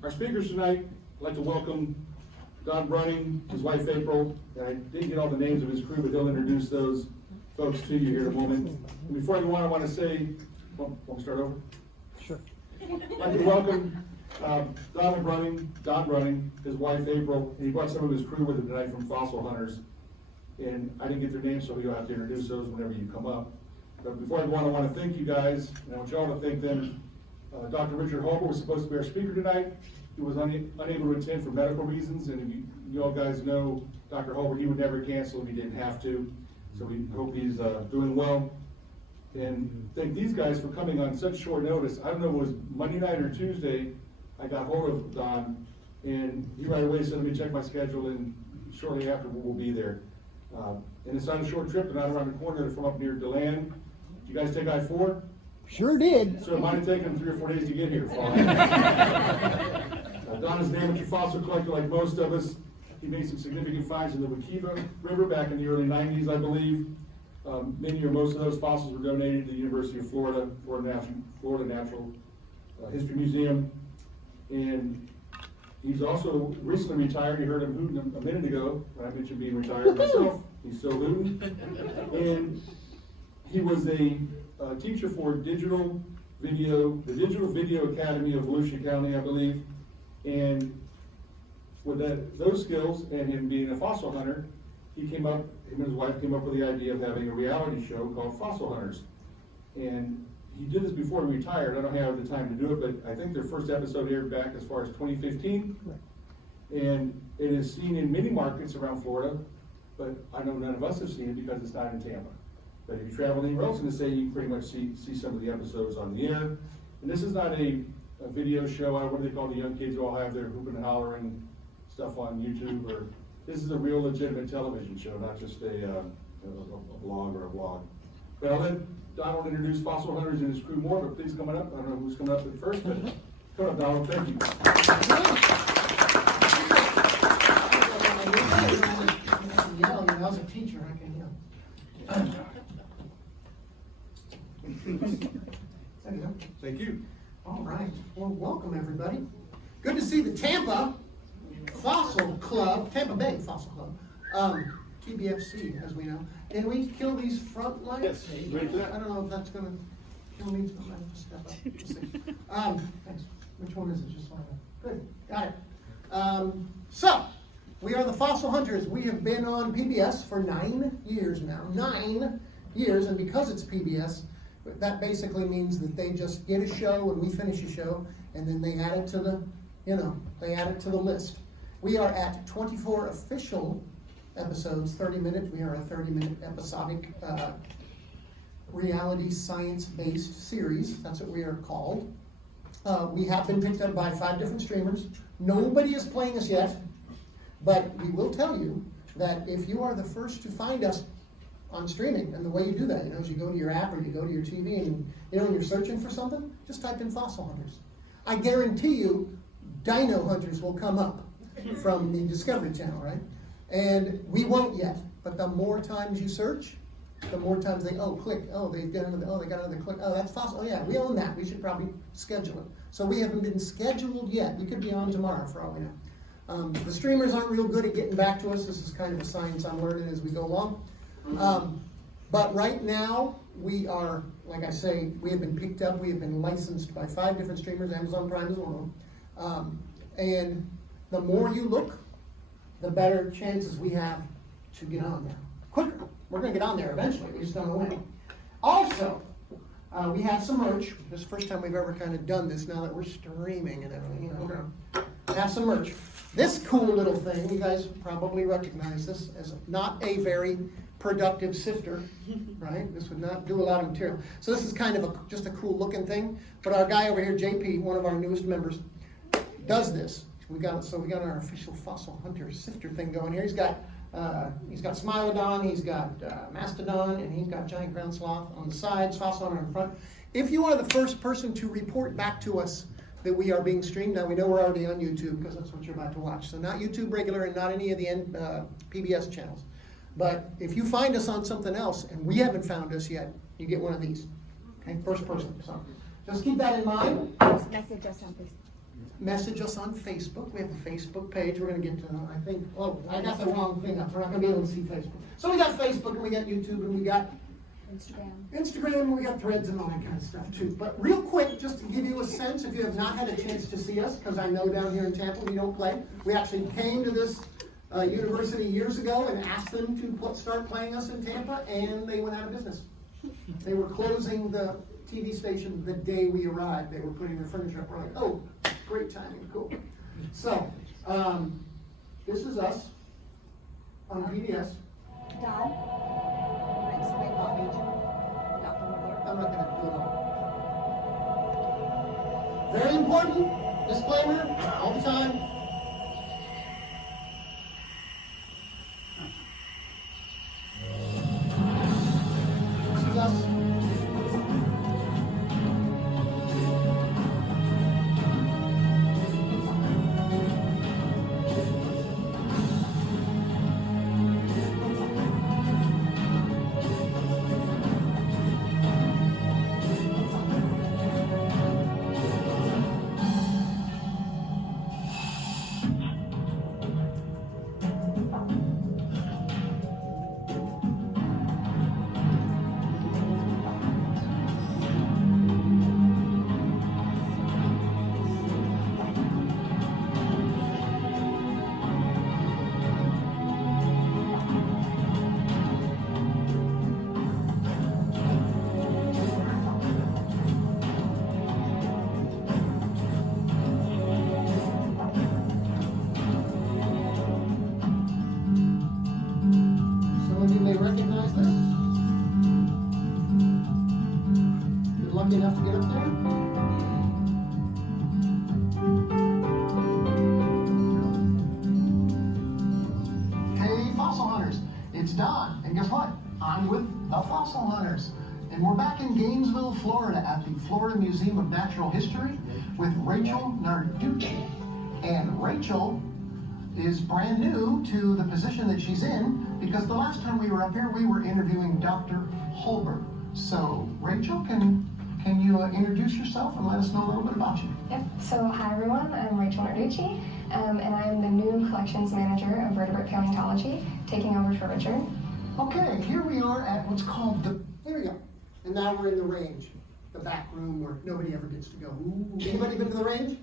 Our speakers tonight, I'd like to welcome Donald Brunning, his wife April. I didn't get all the names of his crew, but he'll introduce those folks to you here in a moment. And before I go on, I want to say, want to start over? Sure. I'd like to welcome Donald Brunning, Don Brunning, his wife April, and he brought some of his crew with him tonight from Fossil Hunters. And I didn't get their names, so you'll have to introduce those whenever you come up. But before I go on, I want to thank you guys, and I want y'all to thank them. Dr. Richard Hulbert was supposed to be our speaker tonight. He was unable to attend for medical reasons, and if you all guys know Dr. Hulbert, he would never cancel if he didn't have to. So we hope he's doing well. And thank these guys for coming on such short notice. I don't know if it was Monday night or Tuesday, I got hold of Don, and he right away said, let me check my schedule, and shortly after we'll be there. And it's not a short trip, they're not around the corner, they're from up near DeLand. You guys take I-4? Sure did. So it might have taken them 3 or 4 days to get here. Don is an amateur fossil collector like most of us. He made some significant finds in the Wekiva River back in the early 90s, I believe. Many or most of those fossils were donated to the University of Florida, Florida Natural History Museum. And he's also recently retired. You heard him hooting a minute ago when I mentioned being retired myself. He's still hooting. And he was a teacher for the Digital Video Academy of Volusia County, I believe. And with those skills and him being a fossil hunter, him and his wife came up with the idea of having a reality show called Fossil Hunters. And he did this before he retired. I don't have the time to do it, but I think their first episode aired back as far as 2015. Right. And it is seen in many markets around Florida, but I know none of us have seen it because it's not in Tampa. But if you travel anywhere else in the state, you can pretty much see some of the episodes on the air. And this is not a video show. What do they call the young kids who all have their hooping and hollering stuff on YouTube? Or this is a real legitimate television show, not just a blog or a vlog. But I'll let Donald introduce Fossil Hunters and his crew more, but please come on up. I don't know who's coming up at first, but come up, Donald. Thank you. I was a teacher, I can yell. Thank you. All right. Well, welcome everybody. Good to see the Tampa Fossil Club, Tampa Bay Fossil Club, TBFC, as we know. Can we kill these front lights? Yes. Ready for that? I don't know if that's going to kill me. I'm going to step up. We'll see. Thanks. Which one is it? Just like that. Good. Got it. So, we are the Fossil Hunters. We have been on PBS for 9 years now. 9 years, and because it's PBS, that basically means that they just get a show when we finish a show, and then they add it to the list. We are at 24 official episodes, 30 minutes. We are a 30-minute episodic reality science-based series. That's what we are called. We have been picked up by 5 different streamers. Nobody is playing us yet, but we will tell you that if you are the first to find us on streaming, and the way you do that, is you go to your app or you go to your TV and when you're searching for something, just type in Fossil Hunters. I guarantee you, Dino Hunters will come up from the Discovery Channel, right? And we won't yet, but the more times you search, the more times they click. They got another click. Oh, that's Fossil. Oh yeah, we own that. We should probably schedule it. So we haven't been scheduled yet. We could be on tomorrow for all we know. The streamers aren't real good at getting back to us. This is kind of a science I'm learning as we go along. But right now, we are, like I say, we have been picked up. We have been licensed by 5 different streamers. Amazon Prime is one of them. And the more you look, the better chances we have to get on there. Quicker. We're going to get on there eventually. We just don't know when. Also, we have some merch. This is the first time we've ever kind of done this now that we're streaming and everything. We're going to have some merch. This cool little thing, you guys probably recognize this as not a very productive sifter, right? This would not do a lot of material. So this is kind of just a cool looking thing. But our guy over here, JP, one of our newest members, does this. We got our official Fossil Hunter sifter thing going here. He's got Smilodon, he's got Mastodon, and he's got giant ground sloth on the sides, Fossil Hunter in the front. If you are the first person to report back to us that we are being streamed, now we know we're already on YouTube because that's what you're about to watch. So not YouTube regular and not any of the PBS channels. But if you find us on something else and we haven't found us yet, you get one of these. Okay, first person. So just keep that in mind. Message us on Facebook. message us on Facebook. We have a Facebook page. We're going to get to, I think, oh, I got the wrong thing up. We're not going to be able to see Facebook. So we got Facebook, and we got YouTube, and we got Instagram, and we got Threads and all that kind of stuff too. But real quick, just to give you a sense, if you have not had a chance to see us, because I know down here in Tampa we don't play. We actually came to this university years ago and asked them to start playing us in Tampa, and they went out of business. They were closing the TV station the day we arrived. They were putting their furniture up. We're like, oh, great timing, cool. So, this is us on PBS. Don, explain about Rachel, Dr. Miller. I'm not going to do it all. Very important disclaimer all the time. This is us. Some of you may recognize this. You're lucky enough to get up there. Hey, fossil hunters, it's Don, and guess what? I'm with the Fossil Hunters. And we're back in Gainesville, Florida at the Florida Museum of Natural History with Rachel Narducci. And Rachel is brand new to the position that she's in because the last time we were up here, we were interviewing Dr. Hulbert. So, Rachel, can you introduce yourself and let us know a little bit about you? Yep. So, hi everyone, I'm Rachel Narducci, and I'm the new collections manager of vertebrate paleontology, taking over for Richard. Okay, here we are at what's called there we go. And now we're in the range, the back room where nobody ever gets to go. Ooh, anybody been to the range?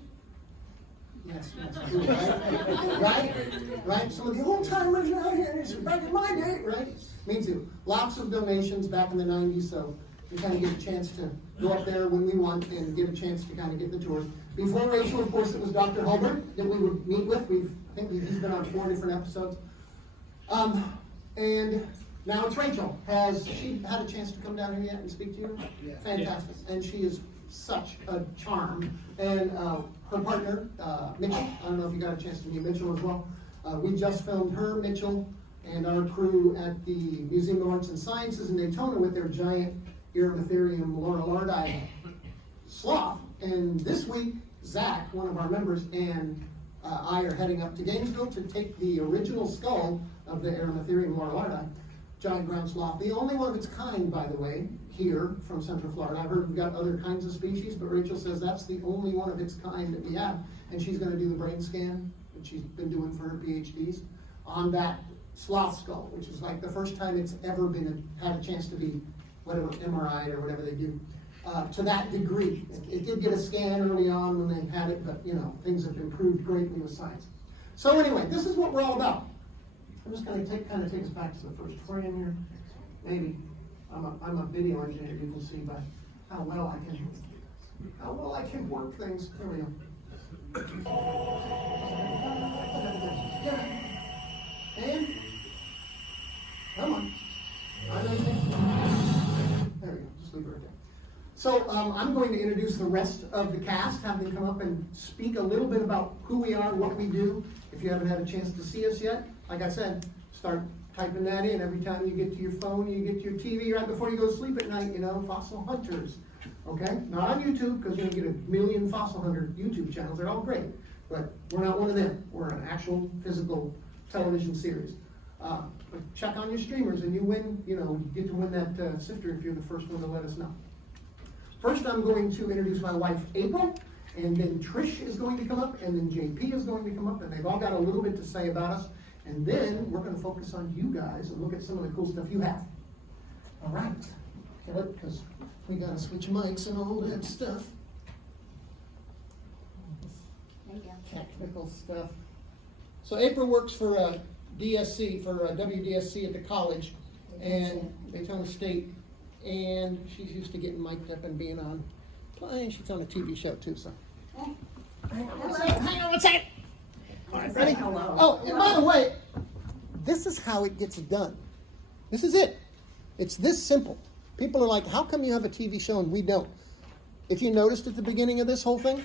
Yes, right? Some of the old timers are out here, it's back in my day, right? Me too. Lots of donations back in the 90s, so we kind of get a chance to go up there when we want and get a chance to kind of get the tours. Before Rachel, of course, it was Dr. Hulbert that we would meet with. I think he's been on 4 different episodes. And now it's Rachel. Has she had a chance to come down here yet and speak to you? Yeah. Fantastic. And she is such a charm. And her partner, Mitchell, I don't know if you got a chance to meet Mitchell as well. We just filmed her, Mitchell, and our crew at the Museum of Arts and Sciences in Daytona with their giant Erametherium laurelardi sloth. And this week, Zach, one of our members, and I are heading up to Gainesville to take the original skull of the Erametherium laurelardi, giant ground sloth, the only one of its kind, by the way, here from Central Florida. I've heard we've got other kinds of species, but Rachel says that's the only one of its kind that we have, and she's going to do the brain scan that she's been doing for her PhDs on that sloth skull, which is like the first time it's ever had a chance to be whatever MRI'd or whatever they do to that degree. It did get a scan early on when they had it, but you know, things have improved greatly with science. So anyway, this is what we're all about. I'm just going to kind of take us back to the first frame here. Maybe I'm a video engineer. You can see by how well I can work things. There we go. And come on. I know you think. There we go. Just leave it right there. So I'm going to introduce the rest of the cast, have them come up and speak a little bit about who we are, what we do. If you haven't had a chance to see us yet, like I said, start typing that in every time you get to your phone, you get to your TV right before you go to sleep at night, you know, Fossil Hunters. Okay? Not on YouTube, because you're going to get a million Fossil Hunter YouTube channels. They're all great. But we're not one of them. We're an actual physical television series. But check on your streamers and you win, you know, you get to win that sifter if you're the first one to let us know. First, I'm going to introduce my wife, April, And then Trish is going to come up, and then JP is going to come up, and they've all got a little bit to say about us. And then we're gonna focus on you guys and look at some of the cool stuff you have. All right, because we gotta switch mics and all that stuff. Thank you. Technical stuff. So April works for DSC, for WDSC at the college, and Daytona State, and she's used to getting mic'd up and being on. And she's on a TV show too, so. Hang on one second. All right, ready? Hello. Oh, and by the way, this is how it gets done. This is it. It's this simple. People are like, how come you have a TV show and we don't? If you noticed at the beginning of this whole thing,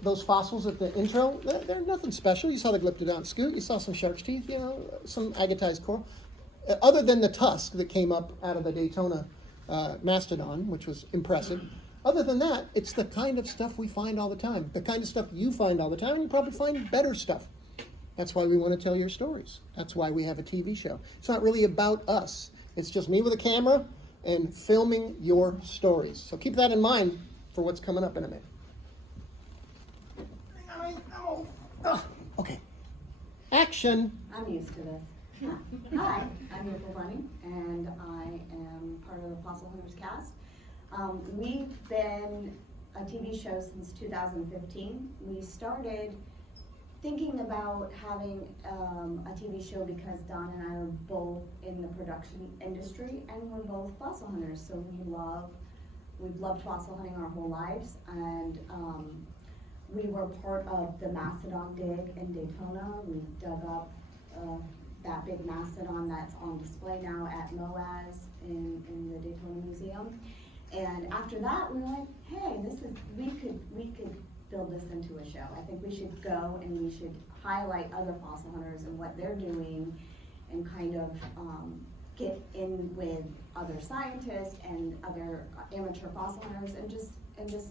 those fossils at the intro, they're nothing special. You saw the glyptodon scoot, you saw some shark's teeth, you know, some agatized coral. Other than the tusk that came up out of the Daytona mastodon, which was impressive. Other than that, it's the kind of stuff we find all the time. The kind of stuff you find all the time, and you probably find better stuff. That's why we want to tell your stories. That's why we have a TV show. It's not really about us. It's just me with a camera and filming your stories. So keep that in mind for what's coming up in a minute. Okay. Action. I'm used to this. Hi, I'm Donald Brunning, and I am part of the Fossil Hunters cast. We've been a TV show since 2015. We started thinking about having a TV show because Don and I are both in the production industry, and we're both fossil hunters. So we've loved fossil hunting our whole lives, and we were part of the mastodon dig in Daytona. We dug up that big mastodon that's on display now at MOAS in the Daytona Museum. And after that, we were like, hey, we could build this into a show. I think we should go and we should highlight other fossil hunters and what they're doing, and kind of get in with other scientists and other amateur fossil hunters and just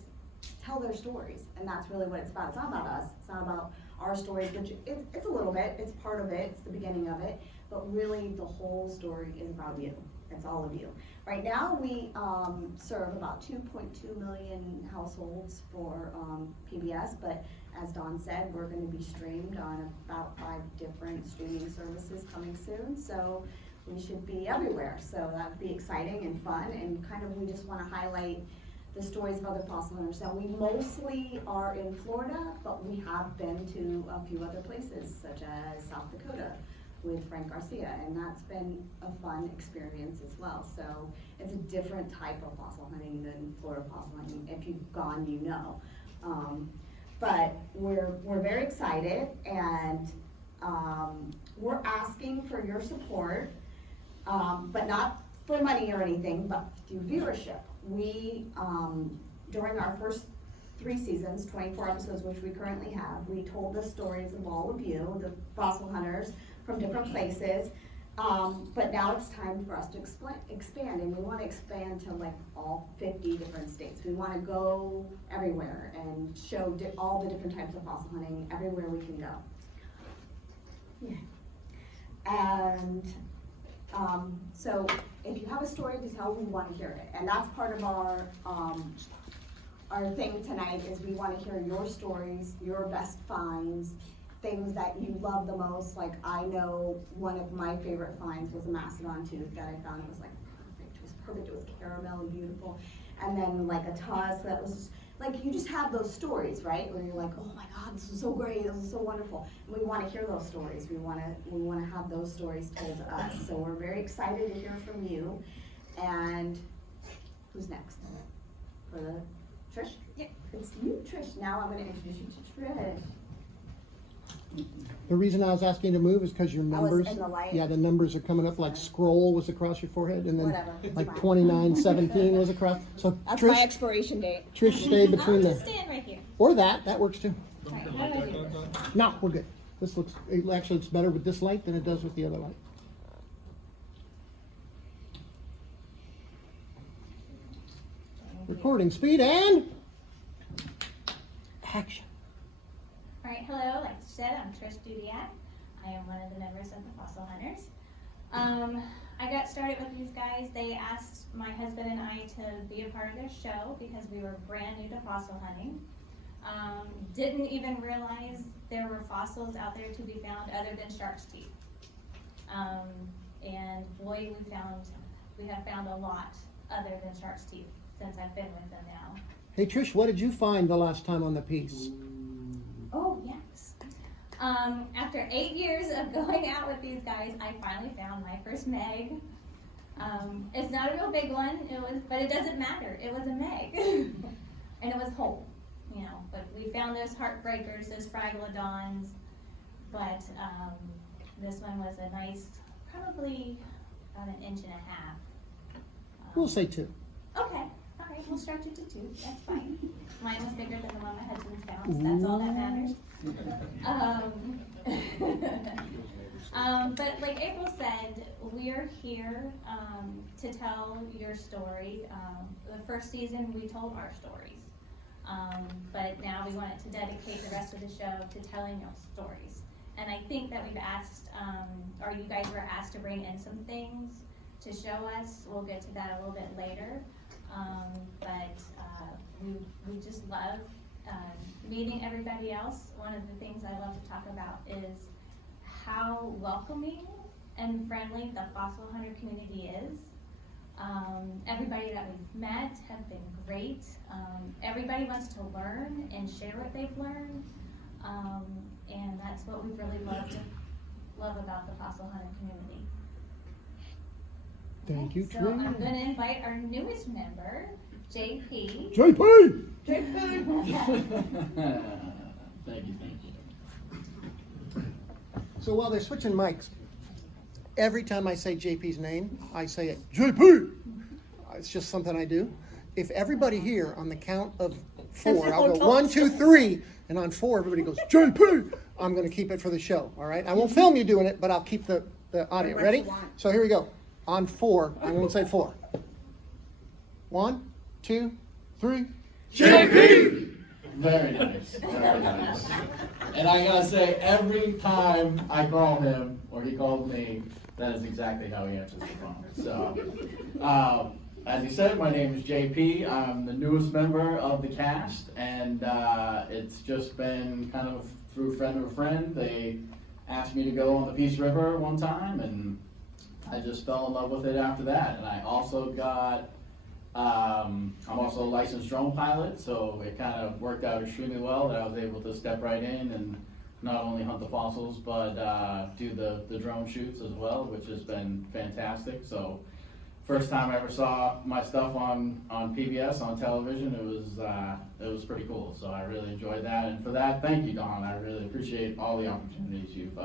tell their stories. And that's really what it's about. It's not about us. It's not about our stories, which it's a little bit. It's part of it. It's the beginning of it. But really, the whole story is about you. It's all of you. Right now, we serve about 2.2 million households for PBS, but as Don said, we're going to be streamed on about 5 different streaming services coming soon, so we should be everywhere. So that would be exciting and fun, and kind of we just want to highlight the stories of other fossil hunters. Now, we mostly are in Florida, but we have been to a few other places, such as South Dakota, with Frank Garcia, and that's been a fun experience as well. So it's a different type of fossil hunting than Florida fossil hunting. If you've gone, you know. But we're very excited, and we're asking for your support, but not for money or anything, but through viewership. We, during our first 3 seasons, 24 episodes, which we currently have, we told the stories of all of you, the fossil hunters, from different places, but now it's time for us to expand, and we want to expand to like all 50 different states. We want to go everywhere and show all the different types of fossil hunting everywhere we can go. Yeah. And so if you have a story to tell, we want to hear it, and that's part of our thing tonight is we want to hear your stories, your best finds, things that you love the most. Like, I know one of my favorite finds was a mastodon tooth that I found. It was like perfect. It was perfect. It was caramel and beautiful. And then like a tusk that was just, like, you just have those stories, right? Where you're like, oh my God, this is so great. This is so wonderful. And we want to hear those stories. We want to have those stories told to us. So we're very excited to hear from you. And who's next? For the Trish? Yeah, it's you, Trish. Now I'm going to introduce you to Trish. The reason I was asking you to move is because your numbers, in the light. yeah, the numbers are coming up, like scroll was across your forehead, and then Whatever, it's like fine. 2917 was across. So That's my Trish, expiration date. Trish stayed between I'll just the, stand right here. or that works too. All right, how do I do this? No, we're good. This it actually looks better with this light than it does with the other light. Recording speed and action. All right, hello, like she said, I'm Trish Dudiak. I am one of the members of the Fossil Hunters. I got started with these guys. They asked my husband and I to be a part of their show because we were brand new to fossil hunting. Didn't even realize there were fossils out there to be found other than shark's teeth. And boy, we have found a lot other than shark's teeth since I've been with them now. Hey Trish, what did you find the last time on the piece? Oh, yes. After 8 years of going out with these guys, I finally found my first Meg. It's not a real big one, but it doesn't matter. It was a Meg. And it was whole, you know. But we found those heartbreakers, those fraglodons. But this one was a nice, probably about 1.5 inches. We'll say 2. Okay. All right, we'll stretch it to 2. That's fine. Mine was bigger than the one my husband found, so that's all that matters. But like April said, we are here to tell your story. The first season, we told our stories. But now we wanted to dedicate the rest of the show to telling your stories. And I think that we've asked, or you guys were asked to bring in some things to show us. We'll get to that a little bit later. But we just love meeting everybody else. One of the things I love to talk about is how welcoming and friendly the fossil hunter community is. Everybody that we've met have been great. Everybody wants to learn and share what they've learned. And that's what we really love about the fossil hunter community. Thank you, So Trish. I'm going to invite our newest member, JP. JP! Thank you. So while they're switching mics, every time I say JP's name, I say it, JP! It's just something I do. If everybody here on the count of 4, I'll go 1, 2, 3, and on 4 everybody goes, JP! I'm going to keep it for the show, all right? I won't film you doing it, but I'll keep the audio. Ready? So here we go. On 4, I won't say 4. 1, 2, 3. JP! Very nice, very nice. And I gotta say, every time I call him, or he calls me, that is exactly how he answers the phone. So, as you said, my name is JP. I'm the newest member of the cast, and it's just been kind of through friend of a friend. They asked me to go on the Peace River one time, and I just fell in love with it after that. And I also got, I'm also a licensed drone pilot, so it kind of worked out extremely well that I was able to step right in and not only hunt the fossils, but do the drone shoots as well, which has been fantastic. So first time I ever saw my stuff on PBS, on television, it was pretty cool. So I really enjoyed that. And for that, thank you, Don. I really appreciate all the opportunities you've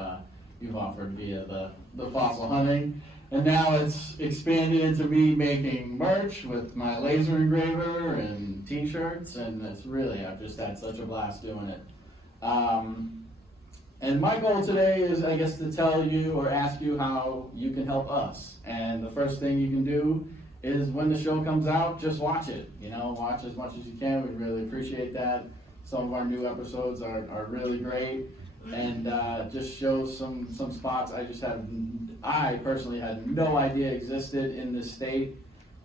offered via the fossil hunting. And now it's expanded into me making merch with my laser engraver and t-shirts, and I've just had such a blast doing it. And my goal today is, I guess, to tell you or ask you how you can help us. And the first thing you can do is when the show comes out, just watch it. Watch as much as you can. We really appreciate that. Some of our new episodes are really great. And just shows some spots I personally had no idea existed in this state.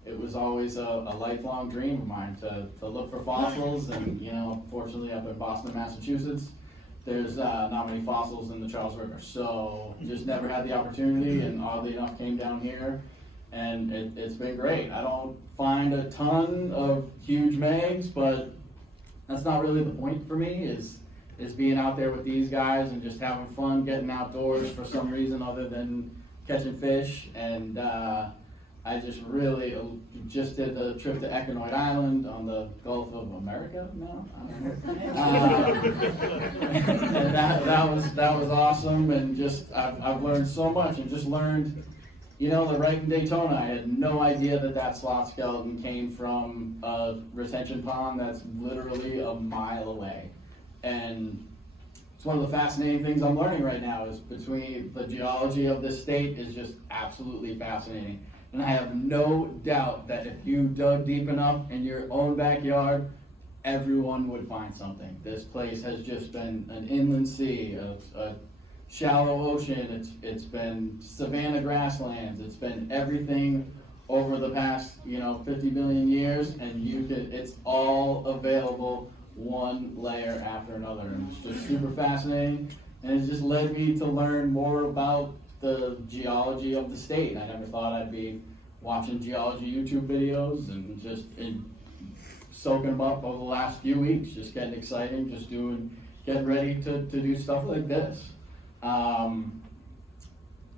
It was always a lifelong dream of mine to look for fossils, and fortunately up in Boston, Massachusetts, there's not many fossils in the Charles River, so just never had the opportunity, and oddly enough came down here, and it's been great. I don't find a ton of huge megs, but that's not really the point for me, is being out there with these guys and just having fun, getting outdoors for some reason other than catching fish. And I just really just did the trip to Econoid Island on the Gulf of America. No, I don't know. And that was awesome. And just I've learned so much, and just learned, the right in Daytona, I had no idea that sloth skeleton came from a retention pond that's literally a mile away. And it's one of the fascinating things I'm learning right now, is between the geology of this state is just absolutely fascinating. And I have no doubt that if you dug deep enough in your own backyard, everyone would find something. This place has just been an inland sea, a shallow ocean. It's been savanna grasslands. It's been everything over the past 50 million years, and it's all available one layer after another, and it's just super fascinating. And it just led me to learn more about the geology of the state. I never thought I'd be watching geology YouTube videos and just soaking them up over the last few weeks, just getting exciting, just getting ready to do stuff like this.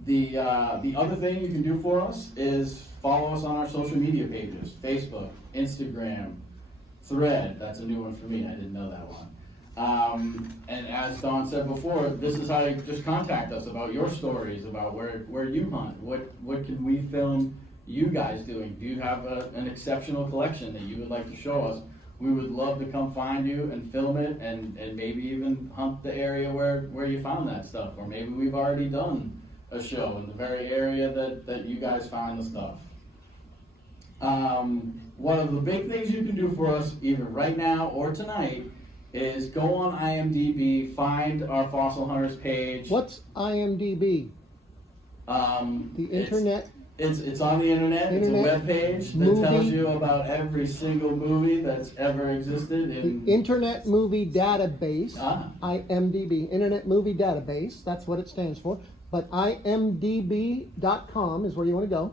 The other thing you can do for us is follow us on our social media pages, Facebook, Instagram, Thread. That's a new one for me, I didn't know that one. And as Dawn said before, this is how you just contact us about your stories, about where you hunt, what can we film you guys doing. Do you have an exceptional collection that you would like to show us? We would love to come find you and film it, and maybe even hunt the area where you found that stuff, or maybe we've already done a show in the very area that you guys found the stuff. One of the big things you can do for us, either right now or tonight, is go on IMDb, find our Fossil Hunters page. What's IMDb? The internet? It's on the internet. It's a web page that tells you about every single movie that's ever existed. The Internet Movie Database, Ah. IMDb, Internet Movie Database, that's what it stands for. But imdb.com is where you want to go.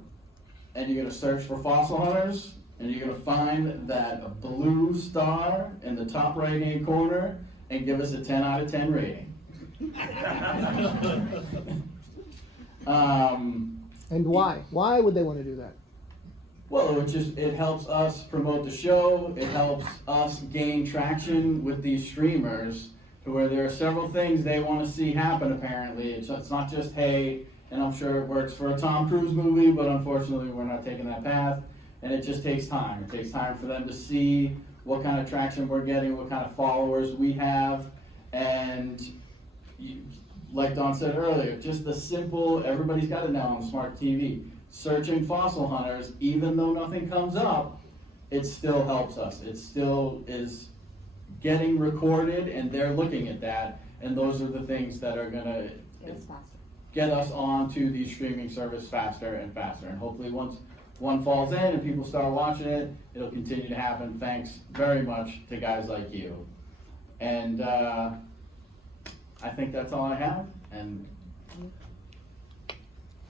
And you're going to search for Fossil Hunters, and you're going to find that blue star in the top right-hand corner, and give us a 10 out of 10 rating. And why? Why would they want to do that? Well, it helps us promote the show. It helps us gain traction with these streamers, where there are several things they want to see happen. Apparently, it's not just hey, and I'm sure it works for a Tom Cruise movie, but unfortunately, we're not taking that path. And it just takes time. It takes time for them to see what kind of traction we're getting, what kind of followers we have, and like Don said earlier, just the simple, everybody's got it now on smart TV. Searching Fossil Hunters, even though nothing comes up, it still helps us. It still is getting recorded, and they're looking at that, and those are the things that are gonna get us onto the streaming service faster and faster. And hopefully once one falls in and people start watching it, it'll continue to happen. Thanks very much to guys like you. And I think that's all I have. And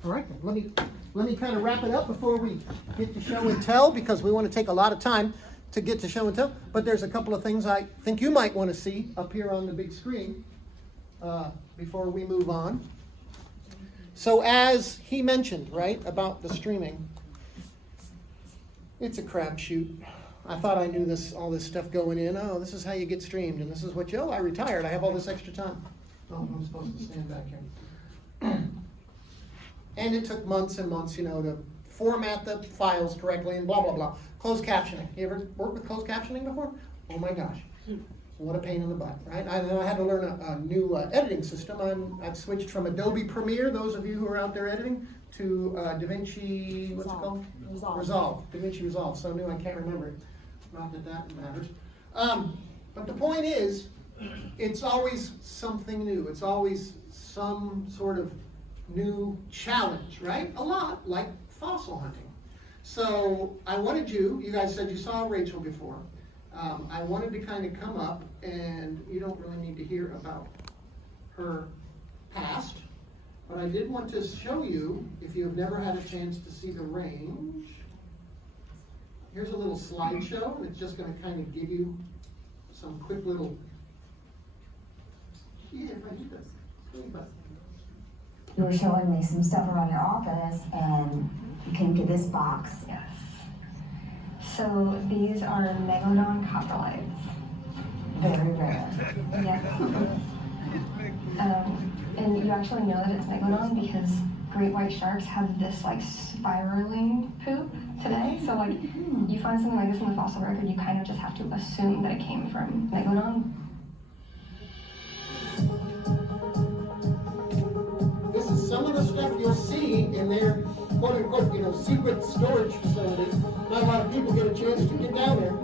All right, then. Let me kind of wrap it up before we get to show and tell, because we want to take a lot of time to get to show and tell. But there's a couple of things I think you might want to see up here on the big screen before we move on. So as he mentioned, right, about the streaming, it's a crapshoot. I thought I knew all this stuff going in. Oh, this is how you get streamed, and this is what I retired. I have all this extra time. Oh, I'm supposed to stand back here. And it took months and months, to format the files correctly and blah, blah, blah. Closed captioning. You ever worked with closed captioning before? Oh my gosh. What a pain in the butt, right? I had to learn a new editing system. I've switched from Adobe Premiere, those of you who are out there editing, to DaVinci, what's it called? Resolve. DaVinci Resolve. So new I can't remember it. Not that that matters. But the point is, it's always something new. It's always some sort of new challenge, right? A lot like fossil hunting. So I wanted you guys said you saw Rachel before. I wanted to kind of come up, and you don't really need to hear about her past, but I did want to show you, if you have never had a chance to see the range, here's a little slideshow that's just going to kind of give you some quick little, if I do this, You were showing me some stuff around your office, and you came to this box. Yes. So these are megalodon coprolites. Very rare. Yeah. And you actually know that it's megalodon because great white sharks have this like spiraling poop today. So like you find something like this in the fossil record, you kind of just have to assume that it came from megalodon. This is some of the stuff you'll see in their quote-unquote, secret storage facility. Not a lot of people get a chance to get down there.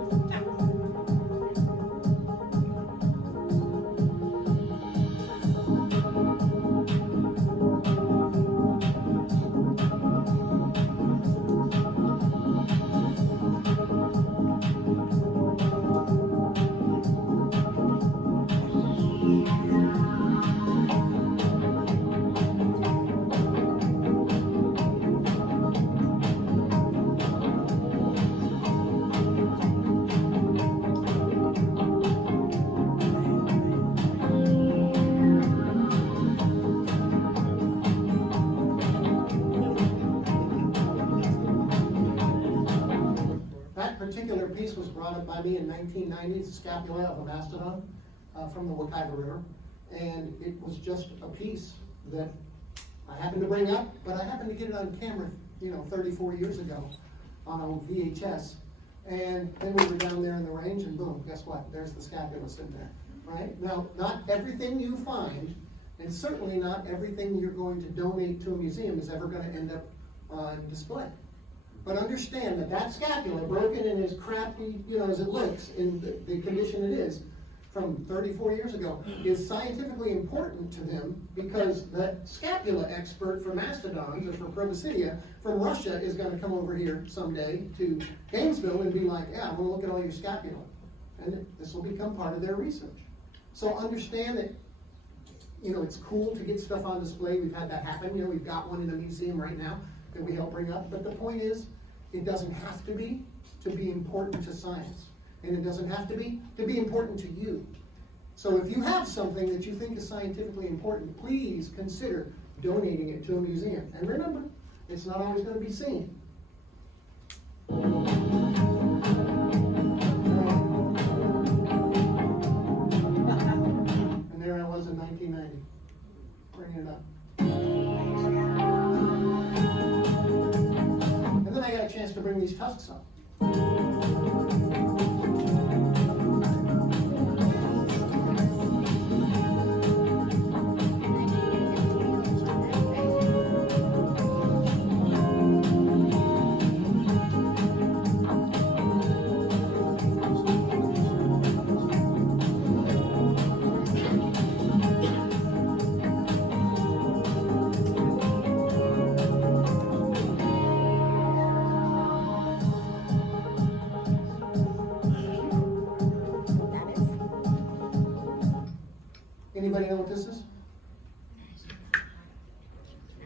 that particular piece was brought up by me in 1990, it's a scapula of a mastodon from the Wekiva River. And it was just a piece that I happened to bring up, but I happened to get it on camera, 34 years ago on a VHS. And then we were down there in the range and boom, guess what? There's the scapula sitting there, right? Now, not everything you find, and certainly not everything you're going to donate to a museum is ever going to end up on display. But understand that that scapula, broken and as crappy, as it looks in the condition it is, from 34 years ago, is scientifically important to them because the scapula expert for mastodons or for proboscidea from Russia is going to come over here someday to Gainesville and be like, yeah, I'm going to look at all your scapula. And this will become part of their research. So understand that, it's cool to get stuff on display. We've had that happen. We've got one in a museum right now that we help bring up. But the point is, it doesn't have to be important to science. And it doesn't have to be important to you. So if you have something that you think is scientifically important, please consider donating it to a museum. And remember, it's not always going to be seen. And there I was in 1990, bringing it up. And then I got a chance to bring these tusks up. Anybody know what this is?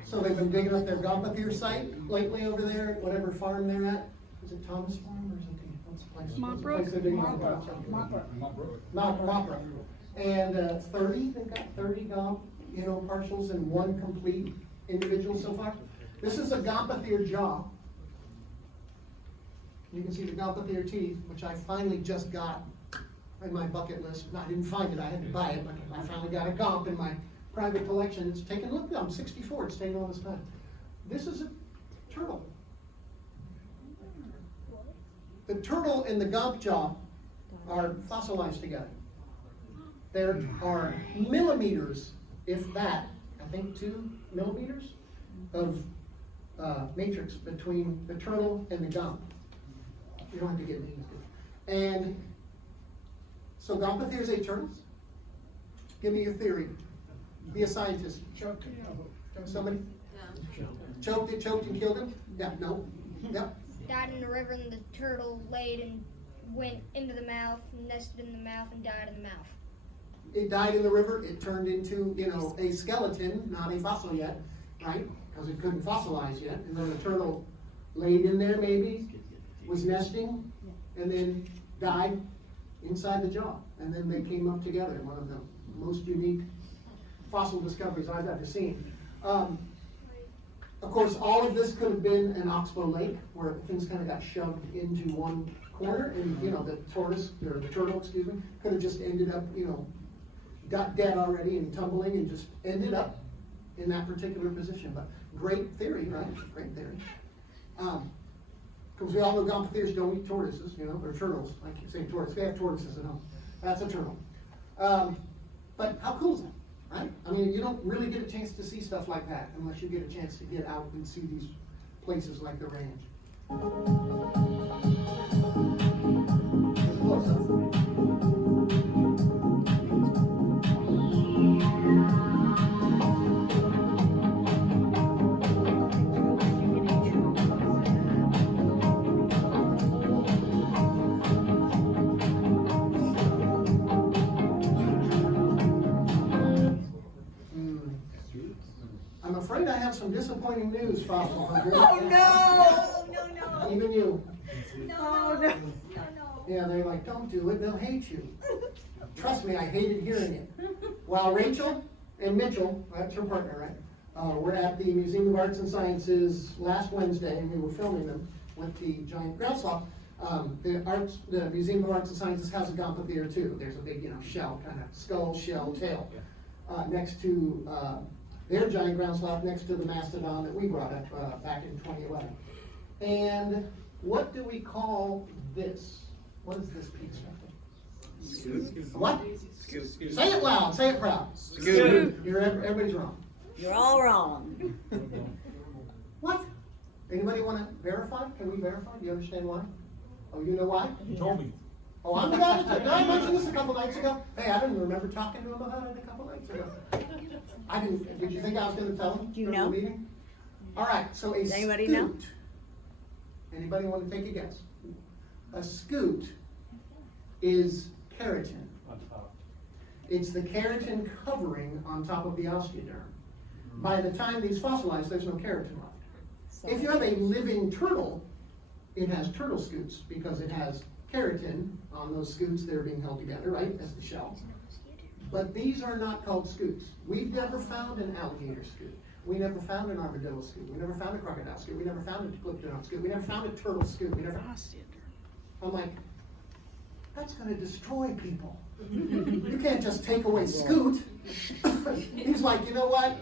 So they've been digging up their Gompathier site lately over there, whatever farm they're at. Is it Thomas Farm or is it what's the place? Montbrook. Montbrook. And they've got 30 Gomp, partials and one complete individual so far. This is a Gompathier jaw. You can see the Gompathier teeth, which I finally just got in my bucket list. I didn't find it, I had to buy it, but I finally got a Gomp in my private collection. It's taken, look, I'm 64, it's taken all this time. This is a turtle. The turtle and the Gomp jaw are fossilized together. There are millimeters, if that, I think 2 millimeters of matrix between the turtle and the Gomp. You don't have to get names. And so Gompathiers ate turtles? Give me your theory. Be a scientist. Choked. Somebody? No. Choked and killed him? Yeah, no. Yep. Died in the river and the turtle laid and went into the mouth, nested in the mouth and died in the mouth. It died in the river, it turned into, a skeleton, not a fossil yet, right? Because it couldn't fossilize yet. And then the turtle laid in there maybe, was nesting, and then died inside the jaw. And then they came up together, one of the most unique fossil discoveries I've ever seen. Of course, all of this could have been an oxbow lake, where things kind of got shoved into one corner, and the turtle, could have just ended up, got dead already and tumbling and just ended up in that particular position. But great theory, right? Great theory. Because we all know Gompathiers don't eat tortoises, or turtles. I keep saying tortoises. They have tortoises at home. That's a turtle. But how cool is that, right? I mean, you don't really get a chance to see stuff like that unless you get a chance to get out and see these places like the range. Here's a close-up. I'm afraid I have some disappointing news, Fossil Hunter. Oh, no. Even you. No. Yeah, they're like, don't do it, they'll hate you. Trust me, I hated hearing it. While Rachel and Mitchell, that's her partner, right? We're at the Museum of Arts and Sciences last Wednesday, and we were filming them with the giant grouse hawk. The Museum of Arts and Sciences has a Gomphotheater too. There's a big, shell, kind of skull, shell, tail, next to, their giant ground sloth, next to the mastodon that we brought up, back in 2011. And what do we call this? What is this piece right there? What? Say it loud, say it proud. Everybody's wrong. You're all wrong. What? Anybody want to verify? Can we verify? Do you understand why? Oh, you know why? You told me. Oh, I'm the guy that did I mention this a couple nights ago? Hey, I didn't remember talking to him about it a couple nights ago. I didn't. Did you think I was going to tell him? Do you during the know? meeting? All right. So a Does anybody scoot. know? Anybody want to take a guess? A scoot is keratin. On top. It's the keratin covering on top of the osteoderm. By the time these fossilize, there's no keratin left. If you have a living turtle, it has turtle scoots because it has keratin on those scoots that are being held together, right, as the shell. But these are not called scoots. We've never found an alligator scoot. We never found an armadillo scoot. We never found a crocodile scoot. We never found a glyptodon scoot. We never found a turtle scoot. We never. I'm like, that's going to destroy people. You can't just take away scoot. He's like, you know what?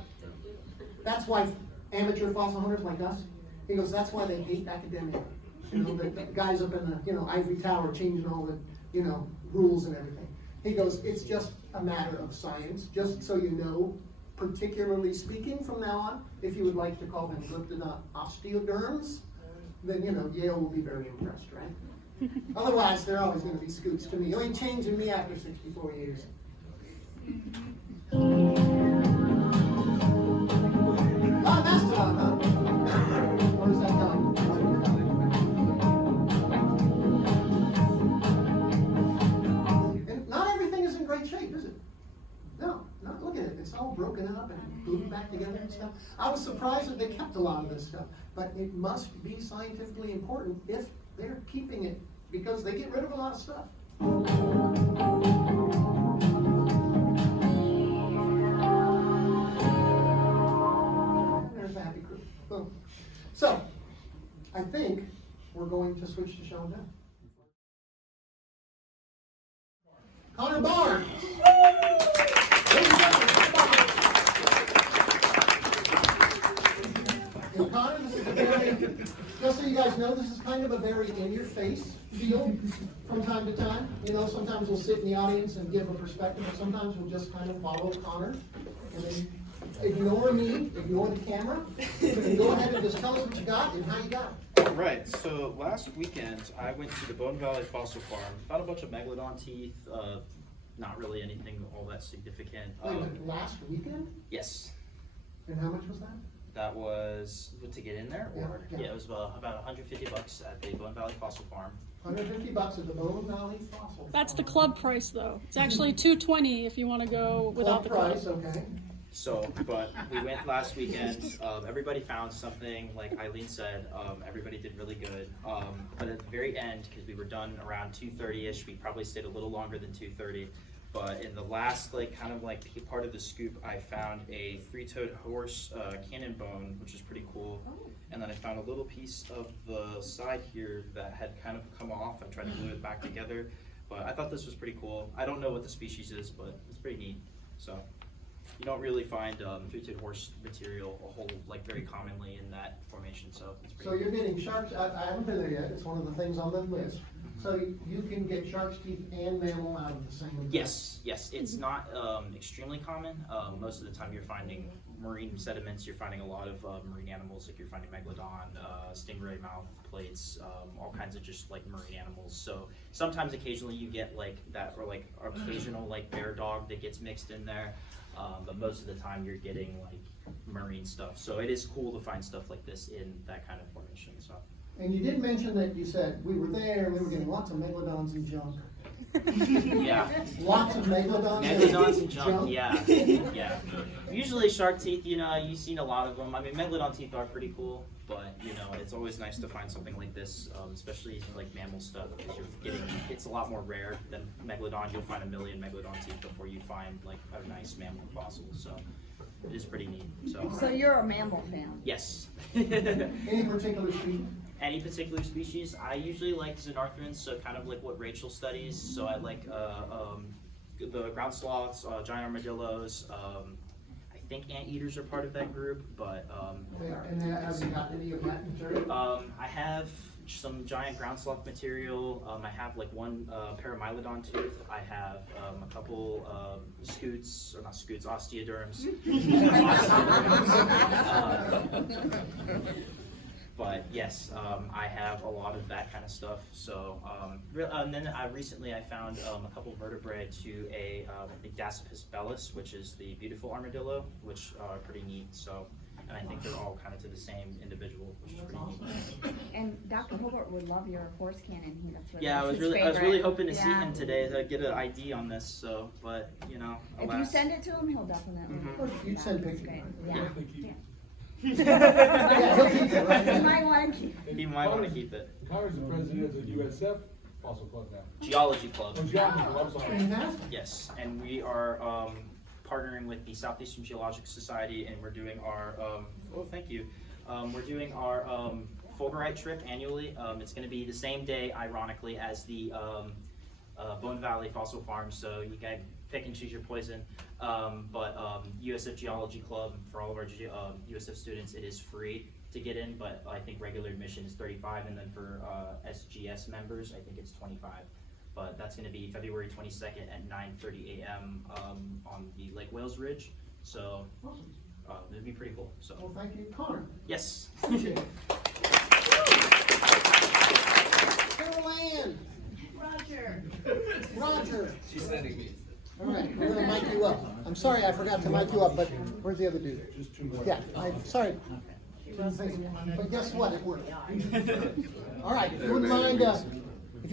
That's why amateur fossil hunters like us, he goes, that's why they hate academia. The guys up in the, ivory tower changing all the, rules and everything. He goes, it's just a matter of science, just so you know, particularly speaking from now on, if you would like to call them glyptodon osteoderms, then, Yale will be very impressed, right? Otherwise, they're always going to be scoots to me. You ain't changing me after 64 years. Oh, mastodon, huh? Where's that going? And not everything is in great shape, is it? No, not look at it. It's all broken up and glued back together and stuff. I was surprised that they kept a lot of this stuff, but it must be scientifically important if they're keeping it, because they get rid of a lot of stuff. There's a happy crew. Boom. So, I think we're going to switch to show and tell. Connor Barnes. And Connor, this is a very, just so you guys know, this is kind of a very in-your-face feel from time to time. Sometimes we'll sit in the audience and give a perspective, but sometimes we'll just kind of follow Connor. And then ignore me, ignore the camera, and go ahead and just tell us what you got and how you got it. Right, so last weekend I went to the Bone Valley Fossil Farm, found a bunch of megalodon teeth, not really anything all that significant. Wait a minute, last weekend? Yes, And how much was that? that was to get in there, or Yeah. it was about $150 at the Bone Valley Fossil Farm. $150 at the Bone Valley Fossil Farm. That's the club price, though. It's actually $220 if you want to go without the club. price, okay. So, but we went last weekend, everybody found something, like Eileen said, everybody did really good. But at the very end, because we were done around 2:30ish, we probably stayed a little longer than 2:30. But in the last, part of the scoop, I found a three-toed horse cannon bone, which is pretty cool. And then I found a little piece of the side here that had kind of come off. I tried to glue it back together, but I thought this was pretty cool. I don't know what the species is, but it's pretty neat. So you don't really find three-toed horse material very commonly in that formation. So it's pretty So you're getting sharks, I haven't been there yet, it's one of the things on the list. So you can get shark's teeth and mammal out of the same. Yes, it's not extremely common. Most of the time you're finding marine sediments, you're finding a lot of marine animals, like you're finding megalodon, stingray mouth plates, all kinds of just marine animals. So sometimes occasionally you get that, or occasional bear dog that gets mixed in there. But most of the time you're getting marine stuff. So it is cool to find stuff like this in that kind of formation. So. And you did mention that you said we were there and we were getting lots of megalodons and junk. Yeah. Lots of megalodons. Megalodons and junk, yeah. Usually shark teeth, you've seen a lot of them. I mean, megalodon teeth are pretty cool, but it's always nice to find something like this, especially mammal stuff, because it's a lot more rare than megalodon. You'll find a million megalodon teeth before you find a nice mammal fossil. So it is pretty neat. So So you're a mammal fan? yes. Any particular species? Any particular species? I usually like xenarthrans, so kind of like what Rachel studies. So I like the ground sloths, giant armadillos. I think anteaters are part of that group, but And have you got any of that material? I have some giant ground sloth material. I have like one paramylodon tooth. I have a couple scoots, or not scoots, osteoderms. But yes, I have a lot of that kind of stuff. So, and then recently I found a couple vertebrae to I think Dasypus bellus, which is the beautiful armadillo, which are pretty neat. So, and I think they're all kind of to the same individual, which is pretty neat. And Dr. Hulbert would love your horse cannon. Yeah, I was really hoping to see him today to get an ID on this. So, but you know, If you send it to him, he'll definitely. You'd send pictures. Yeah. Yeah, he'll keep it, right? He might want to keep it. He might want to keep it. Connor's the president of the USF Fossil Club now. Geology Club. Oh, Geology Club, I'm sorry. Fantastic. Yes, and we are partnering with the Southeastern Geologic Society, and we're doing our thank you. We're doing our Fulbright trip annually. It's going to be the same day, ironically, as the Bone Valley Fossil Farm. So you can pick and choose your poison. But USF Geology Club, for all of our USF students, it is free to get in, but I think regular admission is $35, and then for SGS members, I think it's $25. But that's going to be February 22nd at 9:30 a.m. On the Lake Wales Ridge. So it'd be pretty cool. So Well, thank you, Connor. yes. Appreciate it. Caroline. Roger. She's sending me. All right, we're gonna mic you up. I'm sorry I forgot to mic you up, but where's the other dude? Just two more. Yeah, I'm sorry. But guess what? It worked. All right, if you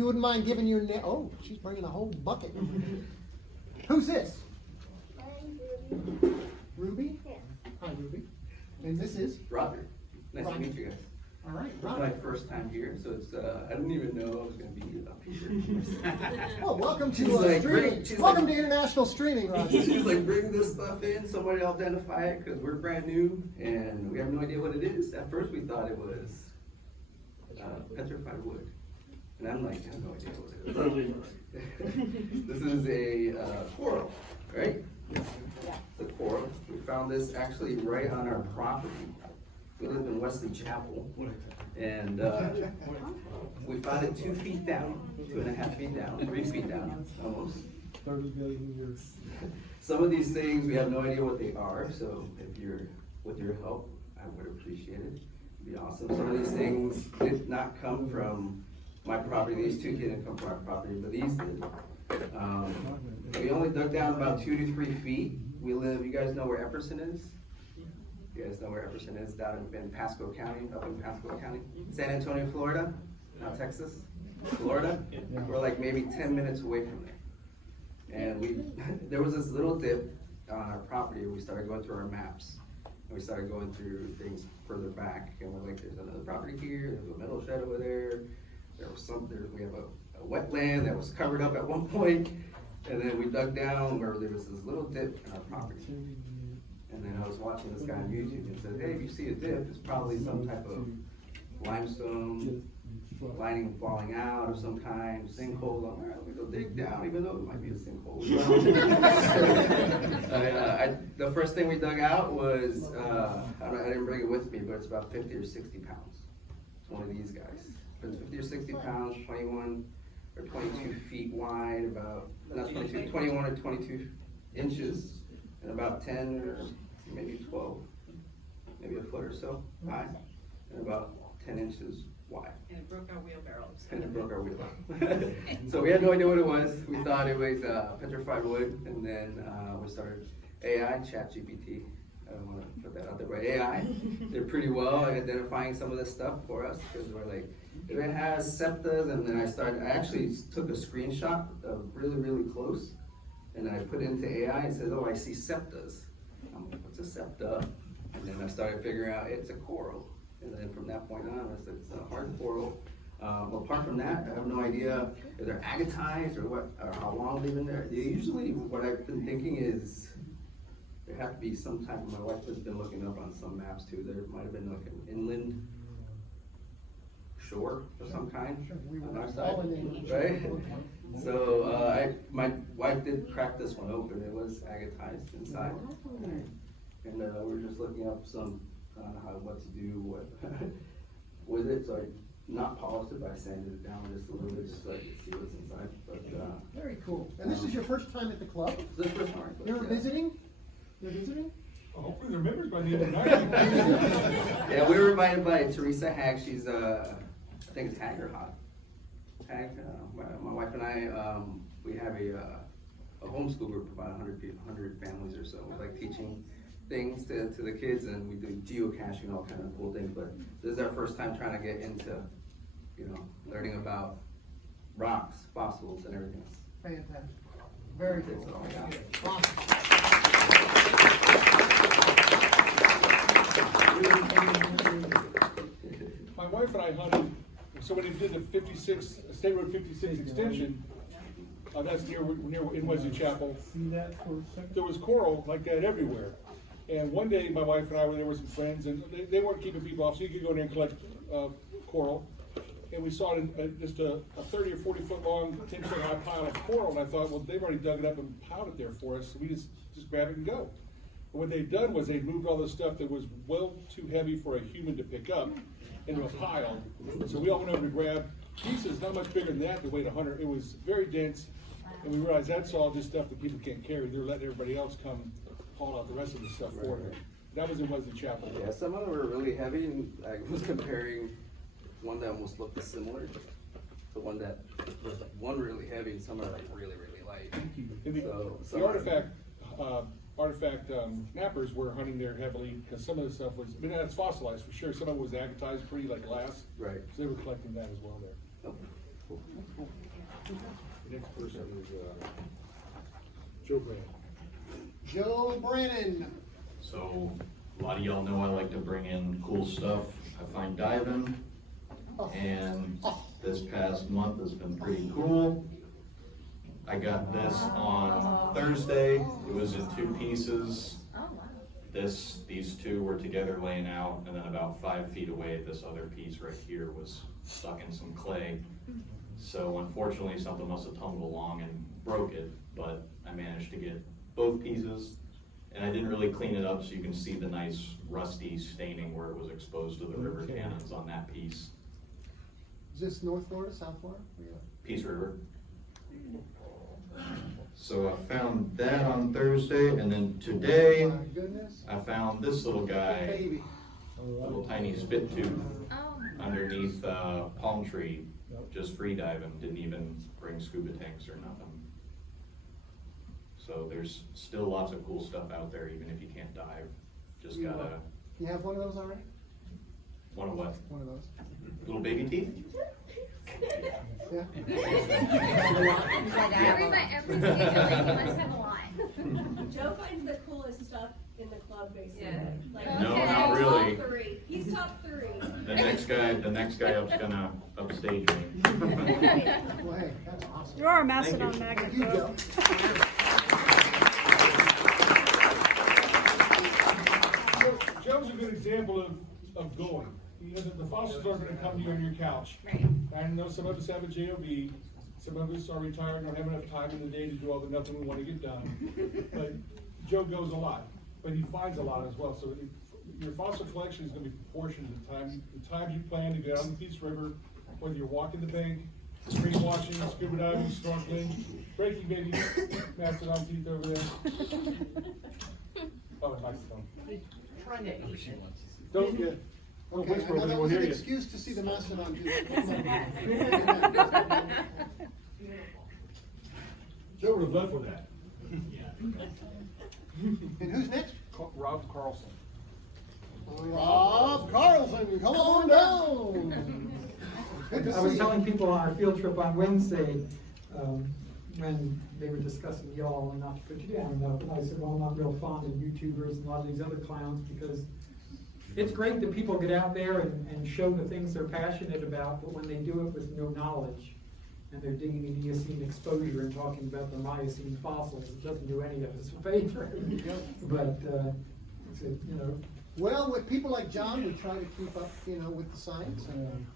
wouldn't mind giving your name. Oh, she's bringing a whole bucket. Who's this? Ruby? Yeah. Hi, Ruby. And this is? Robert. Nice Robert. to meet you guys. All right, It's my Robert. first time here, so it's I didn't even know I was gonna be up here. Well, welcome She's to like, streaming. she's Welcome like- to international streaming, Roger. She's like, bring this stuff in, somebody will identify it, because we're brand new, and we have no idea what it is. At first, we thought it was petrified wood. And I'm like, I have no idea what it is. This is a coral, right? The coral. We found this actually right on our property. We live in Wesley Chapel, and we found it 2 feet down, 2.5 feet down, 3 feet down, almost. 30 million years. Some of these things, we have no idea what they are, so with your help, I would appreciate it. It'd be awesome. Some of these things did not come from my property. These two didn't come from our property, but these did. We only dug down about 2 to 3 feet. We live, you guys know where Epperson is? You guys know where Epperson is, down in Pasco County, up in Pasco County? San Antonio, Florida, not Texas, Florida. We're like maybe 10 minutes away from there. And there was this little dip on our property. We started going through our maps. And we started going through things further back. And we're like, there's another property here, there's a metal shed over there. We have a wetland that was covered up at one point. And then we dug down where there was this little dip in our property. And then I was watching this guy on YouTube and said, hey, if you see a dip, it's probably some type of limestone lining falling out of some kind, sinkhole. All right, we go dig down, even though it might be a sinkhole. The first thing we dug out was, I didn't bring it with me, but it's about 50 or 60 pounds. It's one of these guys. It's 50 or 60 pounds, 21 or 22 feet wide, about, not 22, 21 or 22 inches, and about 10 or maybe 12, maybe a foot or so high, and about 10 inches wide. And it broke our wheelbarrows. And it broke our wheel. So we had no idea what it was. We thought it was petrified wood, and then we started AI, ChatGPT. I don't want to put that out there, but AI did pretty well at identifying some of this stuff for us, because we're like, if it has septas, and then I actually took a screenshot of really, really close, and I put it into AI and said, oh, I see septas. I'm like, what's a septa? And then I started figuring out it's a coral. And then from that point on, it's a hard coral. Apart from that, I have no idea if they're agatized or what, or how long they've been there. Usually, what I've been thinking is there have to be some type of, my wife has been looking up on some maps too, there might have been like an inland shore of some kind We on were our side, all in right? So my wife did crack this one open. It was agatized inside, and we were just looking up some what to do with it. So I not polished it, but I sanded it down just a little bit so I could see what's inside. But Very cool. And this is your first time at the club? this was hard. You're visiting? You're visiting? Well, hopefully they're members by the end of the night. Yeah, we were invited by Teresa Hag. She's I think it's Hag or Hot. Hag. My wife and I, we have a homeschool group of about 100 families or so. We like teaching things to the kids, and we do geocaching, all kind of cool things. But this is our first time trying to get into, learning about rocks, fossils, and everything else. Fantastic. Very good. That's all I got. My wife and I hunted, so when we did the State Road 56 extension, that's near in Wesley Chapel, there was coral like that everywhere. And one day, my wife and I were there with some friends, and they weren't keeping people off, so you could go in there and collect coral. And we saw just a 30 or 40 foot long, 10 foot high pile of coral, and I thought, well, they've already dug it up and piled it there for us, so we just grab it and go. But what they'd done was they moved all the stuff that was well too heavy for a human to pick up into a pile. So we all went over to grab pieces not much bigger than that weighed 100. It was very dense, and we realized that's all just stuff that people can't carry. They're letting everybody else come haul out the rest of the stuff for them. That was in Wesley Chapel. Yeah, some of them were really heavy, and I was comparing one that almost looked similar to one that was like one really heavy, and some are like really light. The artifact knappers were hunting there heavily because some of the stuff was, that's fossilized for sure. Some of it was agatized, pretty like glass. Right. So they were collecting that as well there. Oh, cool. The next person is Joe Brand. Joe Brennan. So, a lot of y'all know I like to bring in cool stuff. I find diving, and this past month has been pretty cool. I got this on Thursday. It was in 2 pieces. These two were together laying out, and then about 5 feet away, this other piece right here was stuck in some clay. So unfortunately, something must have tumbled along and broke it, but I managed to get both pieces, and I didn't really clean it up so you can see the nice rusty staining where it was exposed to the river cannons on that piece. Is this North Florida, South Florida? Peace River. So I found that on Thursday, and then today Oh my goodness. I found this little guy, Baby. little tiny spit tooth underneath a palm tree, just free diving, didn't even bring scuba tanks or nothing. So there's still lots of cool stuff out there, even if you can't dive. Just gotta. You have one of those already? One of what? One of those. Little baby teeth? Yeah. Every must have a lot. Joe finds the coolest stuff in the club, basically. Yeah. Like, No, not really. Top 3. He's top 3. The next guy up's gonna upstage me. Well, hey, that's awesome. You are a mastodon Thank magnet, you, Joe. Joe's a good example of going. The fossils aren't going to come to you on your couch. Right. I know some of us have a JOB, some of us are retired, don't have enough time in the day to do all the nothing we want to get done. But Joe goes a lot, but he finds a lot as well. So your fossil collection is going to be proportioned to the time you plan to go out on the Peace River, whether you're walking the bank, green washing, scuba diving, snorkeling, breaking baby mastodon teeth over there. Oh, microphone. Don't get. Okay, whisper I know over there, that we'll was hear an you. excuse to see the mastodon too. Joe would have left with that. And who's next? Rob Carlson. Rob Carlson, come on down. Good to I was see telling you. people on our field trip on Wednesday, when they were discussing y'all and not to put you down enough, and I said, well, I'm not real fond of YouTubers and a lot of these other clowns, because it's great that people get out there and show the things they're passionate about, but when they do it with no knowledge, and they're digging in Eocene exposure and talking about the Miocene fossils, it doesn't do any of us a favor. But, Well, with people like John, we try to keep up, with the science.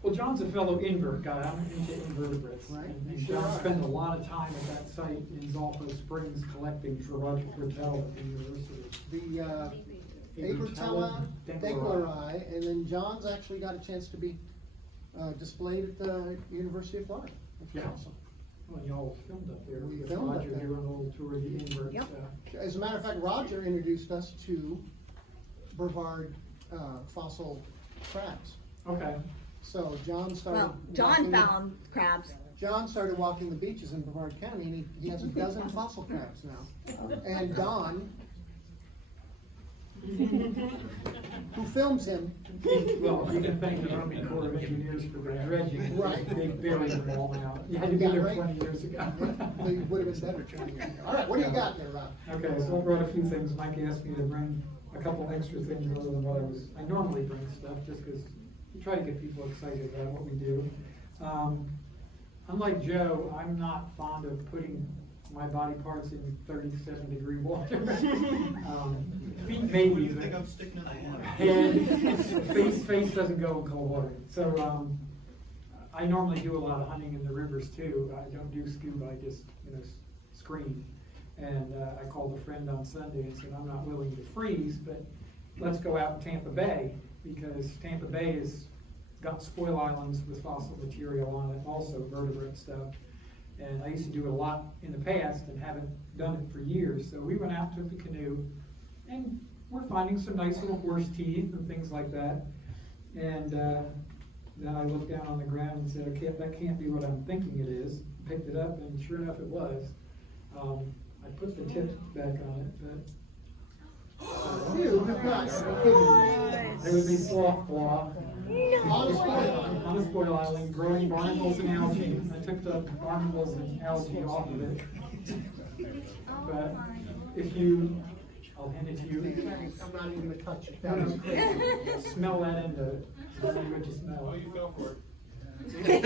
Well, John's a fellow invert guy. I'm into invertebrates. Right. And You sure John are. spends a lot of time at that site in Zolfo Springs collecting for Roger Cortell at the university. The Abertella Degleri, and then John's actually got a chance to be displayed at the University of Florida, which is Yeah. awesome. Well, y'all filmed up there. We with filmed up Roger there. doing a little tour of the invert Yep. stuff. As a matter of fact, Roger introduced us to Brevard fossil crabs. Okay. So John started. Well, John walking- found crabs. John started walking the beaches in Brevard County, and he has a dozen fossil crabs now. And Don, who films him. Well, you can thank the Army Corps of Engineers for their dredging. Right. They buried them all now. You had to be there Right. 20 years ago. They would have been better 20 years ago. All right, what do you got there, Rob? Okay, so I brought a few things. Mike asked me to bring a couple extra things other than what I normally bring stuff, just because we try to get people excited about what we do. Unlike Joe, I'm not fond of putting my body parts in 37-degree water. Feet maybe, but I'm sticking in the hand. head, face doesn't go in cold water. So I normally do a lot of hunting in the rivers too. I don't do scuba, I just scream. And I called a friend on Sunday and said, I'm not willing to freeze, but let's go out in Tampa Bay, because Tampa Bay has got spoil islands with fossil material on it, also vertebrate stuff. And I used to do it a lot in the past and haven't done it for years. So we went out, took the canoe, and we're finding some nice little horse teeth and things like that. And then I looked down on the ground and said, okay, that can't be what I'm thinking it is. Picked it up, and sure enough it was. I put the tip back on it, but it would be sloth claw. On a spoil island, growing barnacles and algae. I took the barnacles and algae off of it. But if you, I'll hand it to you. I'm not even gonna touch it. No, no. Smell that into it. See what you smell. Oh, you fell for it. It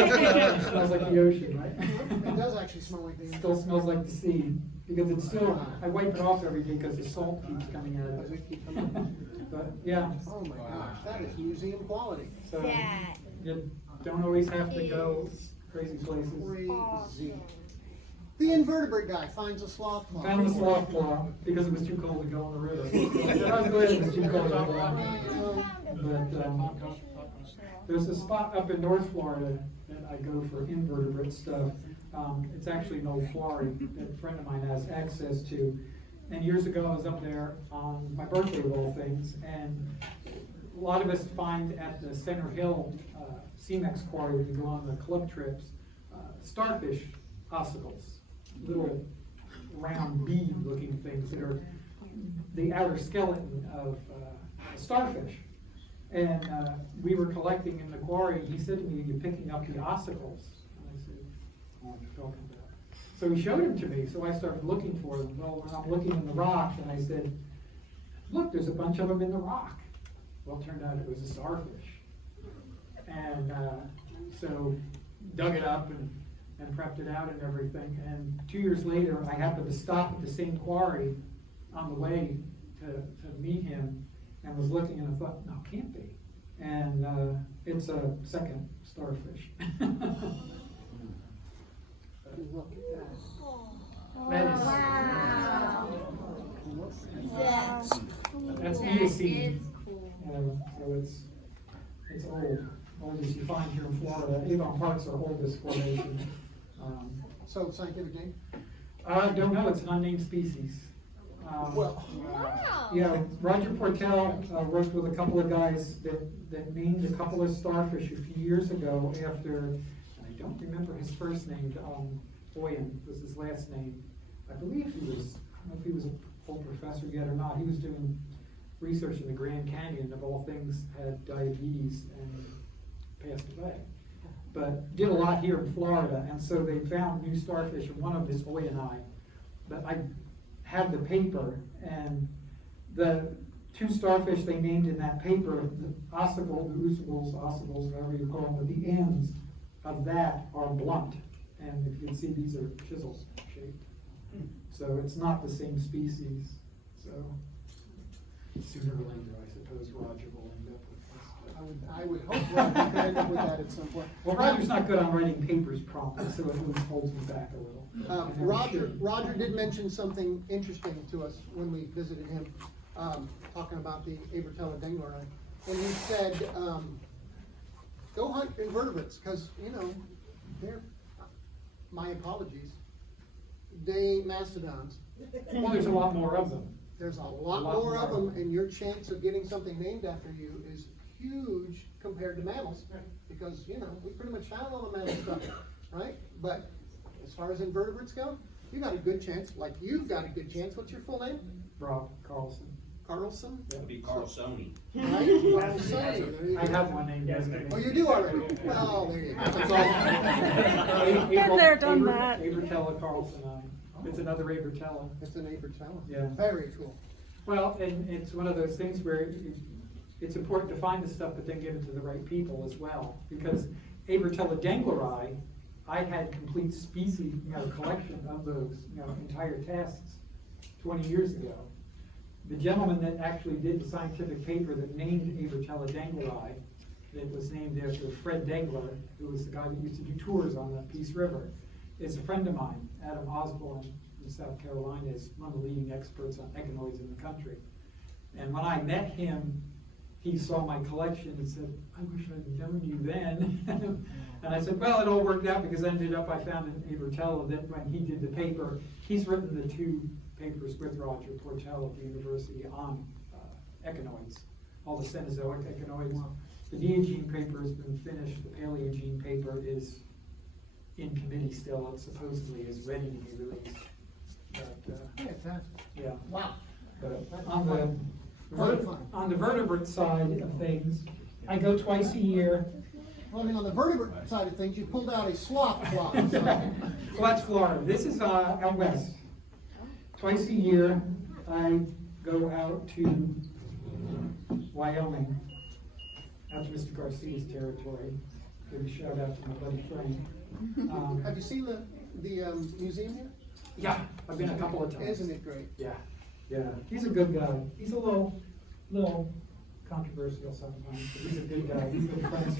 smells like the ocean, right? It does actually smell like the. Still smells like the sea, because it's still, I wipe it off every day because the salt keeps coming out of it. But, yeah. Oh my gosh, that is museum quality. So, you don't always have to go crazy places. Crazy. The invertebrate guy finds a sloth claw. Found the sloth claw because it was too cold to go on the river. I was glad it was too cold to go on. But there's a spot up in North Florida that I go for invertebrate stuff. It's actually an old quarry that a friend of mine has access to. And years ago, I was up there on my birthday of all things, and a lot of us find at the Center Hill CMEX quarry, when you go on the club trips, starfish ossicles, little round bead-looking things that are the outer skeleton of a starfish. And we were collecting in the quarry, and he said to me, "You're picking up the ossicles?" And I said, "What are you talking about?" So he showed them to me, so I started looking for them. Well, when I'm looking in the rock, and I said, "Look, there's a bunch of them in the rock." Well, it turned out it was a starfish. And so dug it up and prepped it out and everything. And 2 years later, I happened to stop at the same quarry on the way to meet him, and was looking, and I thought, no, it can't be. And it's a second starfish. Look at that. That is, that's Eocene. So it's old as you find here in Florida. Avon Park's our oldest formation. So scientific name? I don't know, it's an unnamed species. Well, Yeah, Roger Portell worked with a couple of guys that named a couple of starfish a few years ago after, I don't remember his first name, Boyan was his last name. I believe he was, I don't know if he was a full professor yet or not. He was doing research in the Grand Canyon, of all things, had diabetes and passed away. But did a lot here in Florida, and so they found new starfish, and one of them is Oyonai. But I have the paper, and the two starfish they named in that paper, the ossicle, the ossicles, whatever you call them, but the ends of that are blunt. And if you can see, these are chisel shaped. So it's not the same species. So sooner or later, I suppose Roger will end up with this. I would hope Roger could end up with that at some point. Well, Roger's not good on writing papers promptly, so it always holds me back a little. Roger did mention something interesting to us when we visited him, talking about the Abertella dengleri. And he said, go hunt invertebrates, because, you know, they're, my apologies, they mastodons. Well, there's a lot more of them. There's a lot more of them, and your chance of getting something named after you is huge compared to mammals, because, you know, we pretty much found all the mammal stuff, right? But as far as invertebrates go, you got a good chance, like you've got a good chance. What's your full name? Rob Carlson. Carlson? That would be Carlsoni. Right? Carlsoni. I have one named after me. Oh, you do already? Well, there you go. Been there, done that. Abertella Carlson. It's another Abertella. It's an Abertella. Yeah. Very cool. Well, and it's one of those things where it's important to find the stuff, but then give it to the right people as well. Because Abertella dengleri, I had complete species, collection of those, entire tests 20 years ago. The gentleman that actually did the scientific paper that named Abertella dengleri, it was named after Fred Dengler, who was the guy that used to do tours on the Peace River, is a friend of mine. Adam Osborne in South Carolina is one of the leading experts on echinoids in the country. And when I met him, he saw my collection and said, I wish I'd known you then. And I said, well, it all worked out because I ended up, I found an Abertella that when he did the paper, he's written the 2 papers with Roger Portell at the university on echinoids, all the Cenozoic echinoids. The Neogene paper has been finished. The Paleogene paper is in committee still. It supposedly is ready to be released. But, yeah. Wow. But on the vertebrate side of things, I go twice a year. Well, I mean, on the vertebrate side of things, you pulled out a sloth cloth. So. Well, that's Florida. This is out west. Twice a year, I go out to Wyoming, out to Mr. Garcia's territory. Give a shout out to my buddy Frank. Have you seen the museum here? Yeah, I've been a couple of times. Isn't it great? Yeah. He's a good guy. He's a little controversial sometimes, but he's a good guy. He's been friends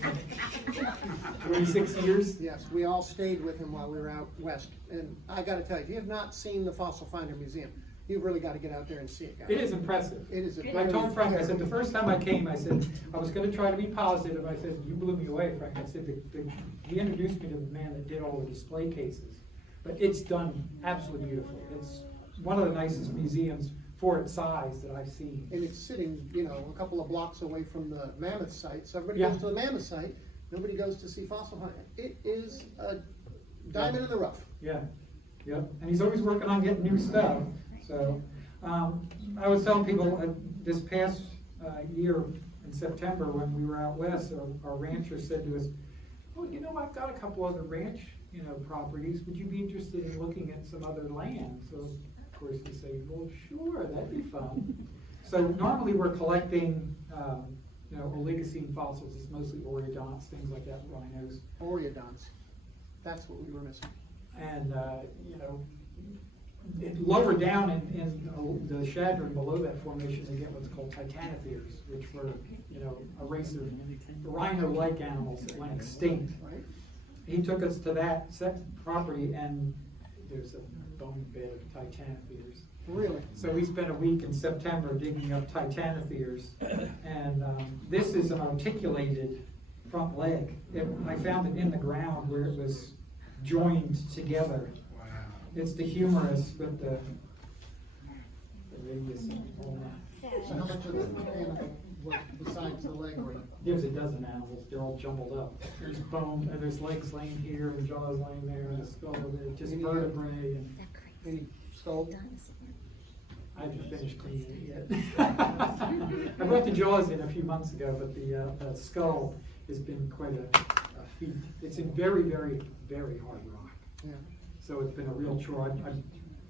for 26 years. Yes, we all stayed with him while we were out west. And I got to tell you, if you have not seen the Fossil Finder Museum, you've really got to get out there and see it, guys. It is impressive. It is. I told Frank, I said, the first time I came, I said, I was going to try to be positive. I said, you blew me away, Frank. I said, he introduced me to the man that did all the display cases. But it's done absolutely beautifully. It's one of the nicest museums for its size that I've seen. And it's sitting, a couple of blocks away from the Mammoth site. So everybody goes to the Mammoth site. Nobody goes to see Fossil Finder. It is a diamond in the rough. Yeah. Yep. And he's always working on getting new stuff. So I was telling people this past year in September when we were out west, our rancher said to us, well, I've got a couple other ranch, properties. Would you be interested in looking at some other land? So of course we say, well, sure, that'd be fun. So normally we're collecting, Oligocene fossils. It's mostly Oreodonts, things like that, rhinos. Oreodonts. That's what we were missing. And, lower down in the Chadron below that formation, they get what's called titanotheres, which were, a race of rhino-like animals that went extinct. He took us to that property, and there's a bone bed of titanotheres. Really? So we spent a week in September digging up titanotheres, and this is an articulated front leg. I found it in the ground where it was joined together. Wow. It's the humerus with the radius and all that. So how much of the animal was besides the leg? There's a dozen animals. They're all jumbled up. There's bone, and there's legs laying here, and jaws laying there, and a skull there, just vertebrae. And any skull? I haven't finished cleaning it yet. I brought the jaws in a few months ago, but the skull has been quite a feat. It's a very, very, very hard rock. Yeah. So it's been a real chore. I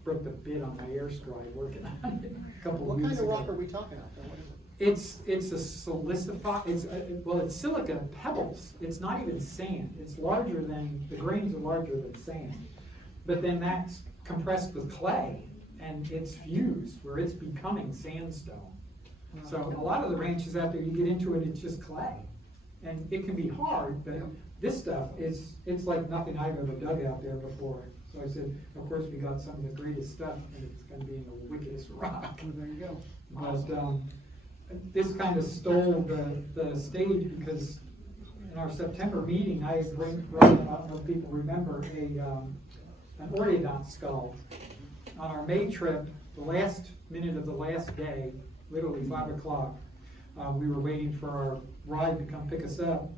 broke the bit on my air stride working on it a couple of weeks ago. What kind of rock are we talking about? What is it? It's a silicified, it's silica pebbles. It's not even sand. It's larger than, the grains are larger than sand. But then that's compressed with clay, and it's fused where it's becoming sandstone. So a lot of the ranches out there, you get into it, it's just clay. And it can be hard, but this stuff it's like nothing I've ever dug out there before. So I said, of course, we got some of the greatest stuff, and it's gonna be in the wickedest rock. There you go. But this kind of stole the stage, because in our September meeting, I brought, I don't know if people remember, an Oreodont skull. On our May trip, the last minute of the last day, literally 5 o'clock, we were waiting for our ride to come pick us up.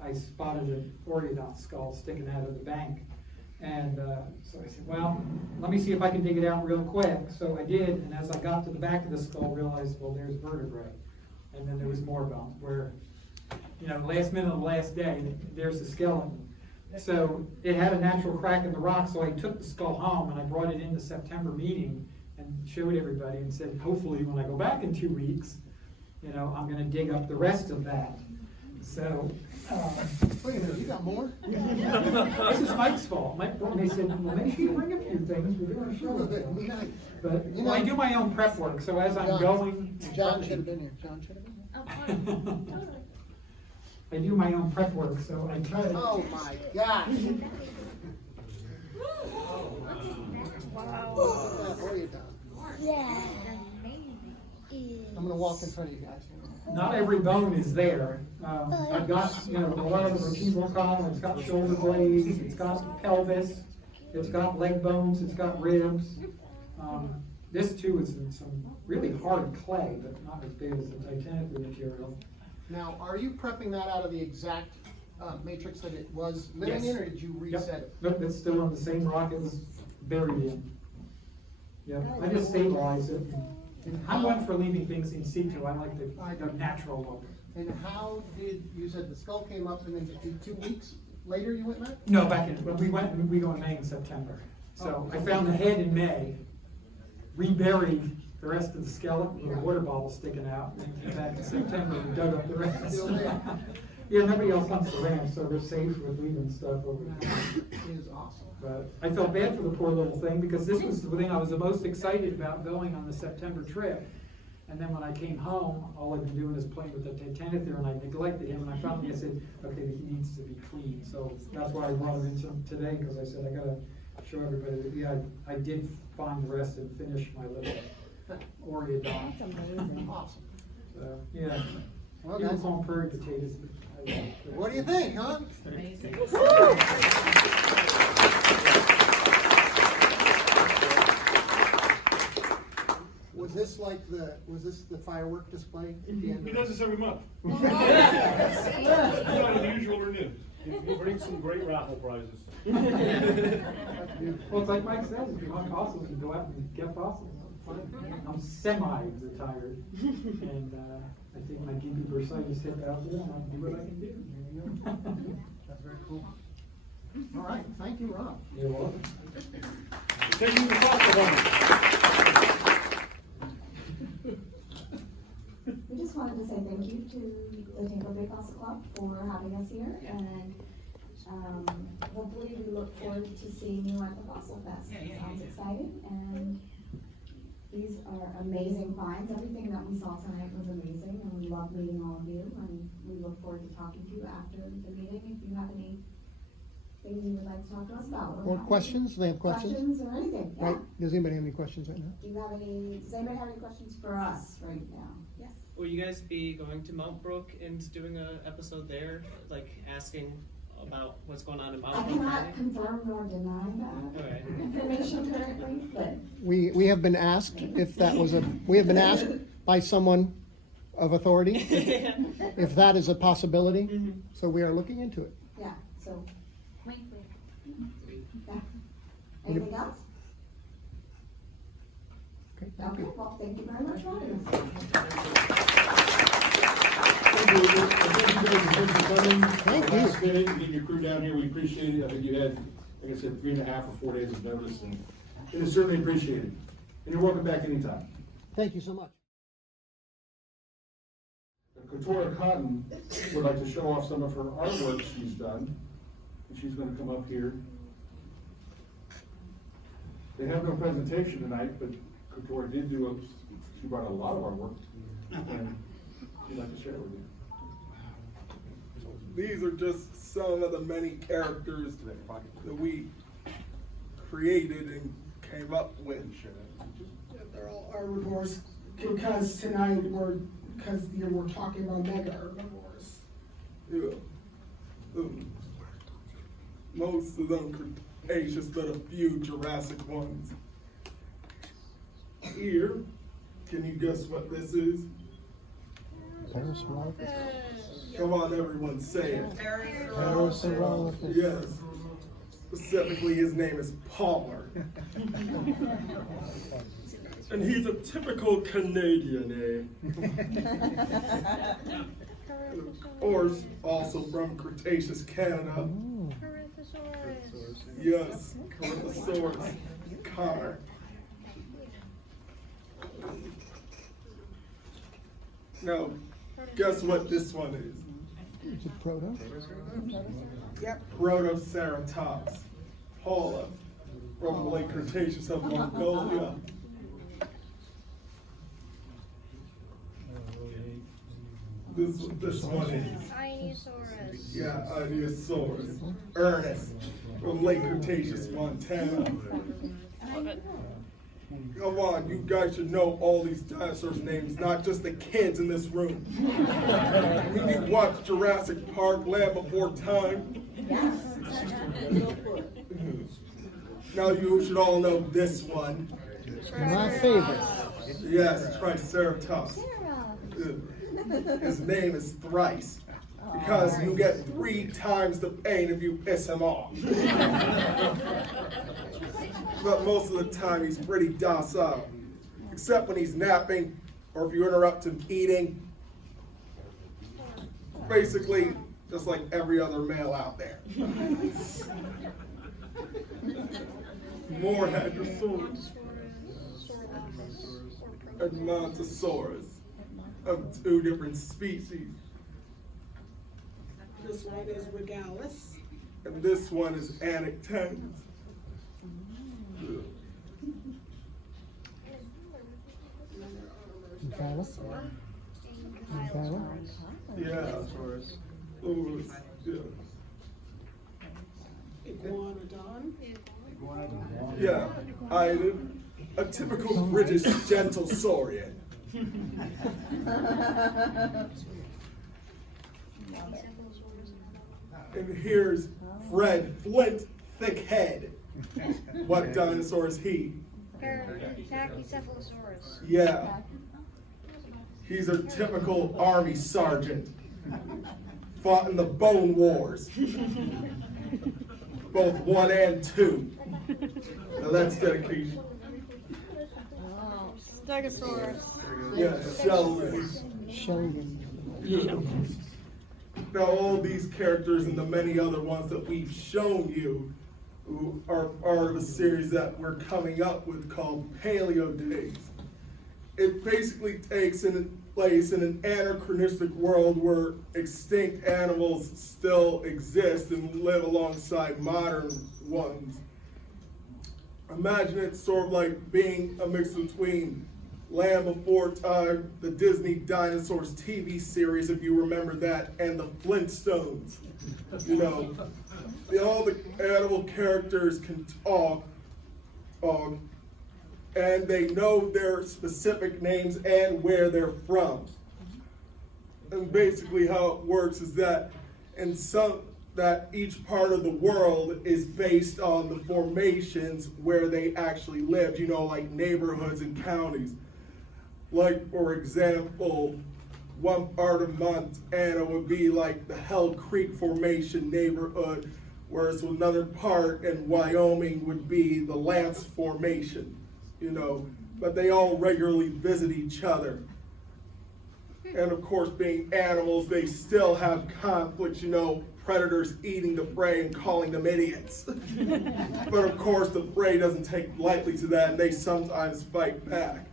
I spotted an Oreodont skull sticking out of the bank. And so I said, well, let me see if I can dig it out real quick. So I did, and as I got to the back of the skull, realized, well, there's vertebrae. And then there was more bones, where, last minute of the last day, there's the skeleton. So it had a natural crack in the rock, so I took the skull home and I brought it into September meeting and showed everybody and said, hopefully when I go back in 2 weeks, I'm gonna dig up the rest of that. So, Wait a minute, you got more? this is Mike's fault. Mike brought me, he said, well, make sure you bring a few things, we're doing a show. But, I do my own prep work, so as I'm going. John should have been here, John should have been here. I do my own prep work, so I try to. Oh my gosh. Wow. What are you done? Yeah. I'm gonna walk in front of you guys. Not every bone is there. I've got, a lot of the vertebral column, it's got shoulder blades, it's got pelvis, it's got leg bones, it's got ribs. This too is in some really hard clay, but not as big as the titanic material. Now, are you prepping that out of the exact matrix that it was living in, or did you reset it? Nope, it's still on the same rock it was buried in. Yeah, I just stabilized it. And I'm one for leaving things in situ. I like the natural look. And how did, you said the skull came up and then 2 weeks later you went back? No, back in, when we go in May and September. So I found the head in May, reburied the rest of the skeleton with a water bottle sticking out, and came back in September and dug up the rest. Still there. Yeah, nobody else wants the ranch, so we're safe with leaving stuff over there. It is awesome. But I felt bad for the poor little thing, because this was the thing I was the most excited about going on the September trip. And then when I came home, all I've been doing is playing with the titanic there, and I neglected him, and I finally said, okay, he needs to be clean. So that's why I brought him in today, because I said, I gotta show everybody that, yeah, I did find the rest and finish my little Oreodont. That's amazing. Awesome. So, yeah. Well, People guys. call them prairie potatoes. What do you think, huh? Amazing. Was this the firework display at the end? He does this every month. It's not unusual or new. He brings some great raffle prizes. Well, it's like Mike says, if you want fossils, you go out and get fossils. I'm semi-retired, and I think my GP bursitis hit out there, and I'll do what I can do. There you go. That's very cool. All right, thank you, Rob. You're welcome. Taking the fossil hunters. We just wanted to say thank you to the Tampa Bay Fossil Club for having us here, and hopefully we look forward to seeing you at the Fossil Fest. Sounds exciting, and these are amazing finds. Everything that we saw tonight was amazing, and we love meeting all of you, and we look forward to talking to you after the meeting if you have any things you would like to talk to us about. More questions? Do they have questions? Questions or anything, yeah. Right, does anybody have any questions right now? Does anybody have any questions for us right now? Yes? Will you guys be going to Mount Brook and doing an episode there, like asking about what's going on in Mount I Brook? cannot confirm nor deny that Okay. information currently, but We have been asked if that was we have been asked by someone of authority if that is a possibility. So we are looking into it. yeah, so. Yeah. Anything else? Okay, Okay, well, thank you very much for having us. Thank you. Last minute, getting your crew down here, we appreciate it. I think you had, like I said, 3.5 or 4 days of notice, and it is certainly appreciated. And you're welcome back anytime. Thank you so much. Katora Cotton would like to show off some of her artwork she's done, and she's going to come up here. They have no presentation tonight, but Victoria did she brought a lot of our work, and she'd like to share it with you. These are just some of the many characters that we created and came up with. They're all herbivores because tonight we're talking about mega herbivores. Yeah. Most of them Cretaceous, but a few Jurassic ones. Here, can you guess what this is? Come on, everyone, say it. Yes. Specifically, his name is Palmer. And he's a typical Canadian, And of course, also from Cretaceous Canada. Yes, Corythosaurus, Connor. Now, guess what this one is? Is it proto? Yep. Protoceratops, Paula, from the late Cretaceous of Mongolia. This one is. Dinosaurus. Yeah, Dinosaurus. Ernest, from late Cretaceous, Montana. Come on, you guys should know all these dinosaurs' names, not just the kids in this room. I mean, you watched Jurassic Park, Land Before Time. Yes. Now you should all know this one. My favorite. Yes, Triceratops. His name is Thrice, because you get 3 times the pain if you piss him off. But most of the time he's pretty docile, except when he's napping or if you interrupt him eating. Basically, just like every other male out there. More Hadrosaurus and Montosaurus of 2 different species. This one is Regalis. And this one is Anactens. Yeah. Iguanodon. Yeah, a typical British gentle saurian. And here's Fred Flint Thickhead. What dinosaur is he? Pachycephalosaurus. Yeah. He's a typical army sergeant. Fought in the Bone Wars. Both 1 and 2. Now that's dedication. Stegosaurus. Yeah, Sheldon. Now all these characters and the many other ones that we've shown you who are part of a series that we're coming up with called Paleo Days. It basically takes place in an anachronistic world where extinct animals still exist and live alongside modern ones. Imagine it sort of like being a mix between Land Before Time, the Disney Dinosaurs TV series, if you remember that, and the Flintstones. You know, all the animal characters can talk, and they know their specific names and where they're from. And basically how it works is that that each part of the world is based on the formations where they actually lived, you know, like neighborhoods and counties. Like, for example, one part of Montana would be like the Hell Creek Formation neighborhood, whereas another part in Wyoming would be the Lance Formation, you know, but they all regularly visit each other. And of course, being animals, they still have conflicts, you know, predators eating the prey and calling them idiots. But of course, the prey doesn't take lightly to that, and they sometimes fight back.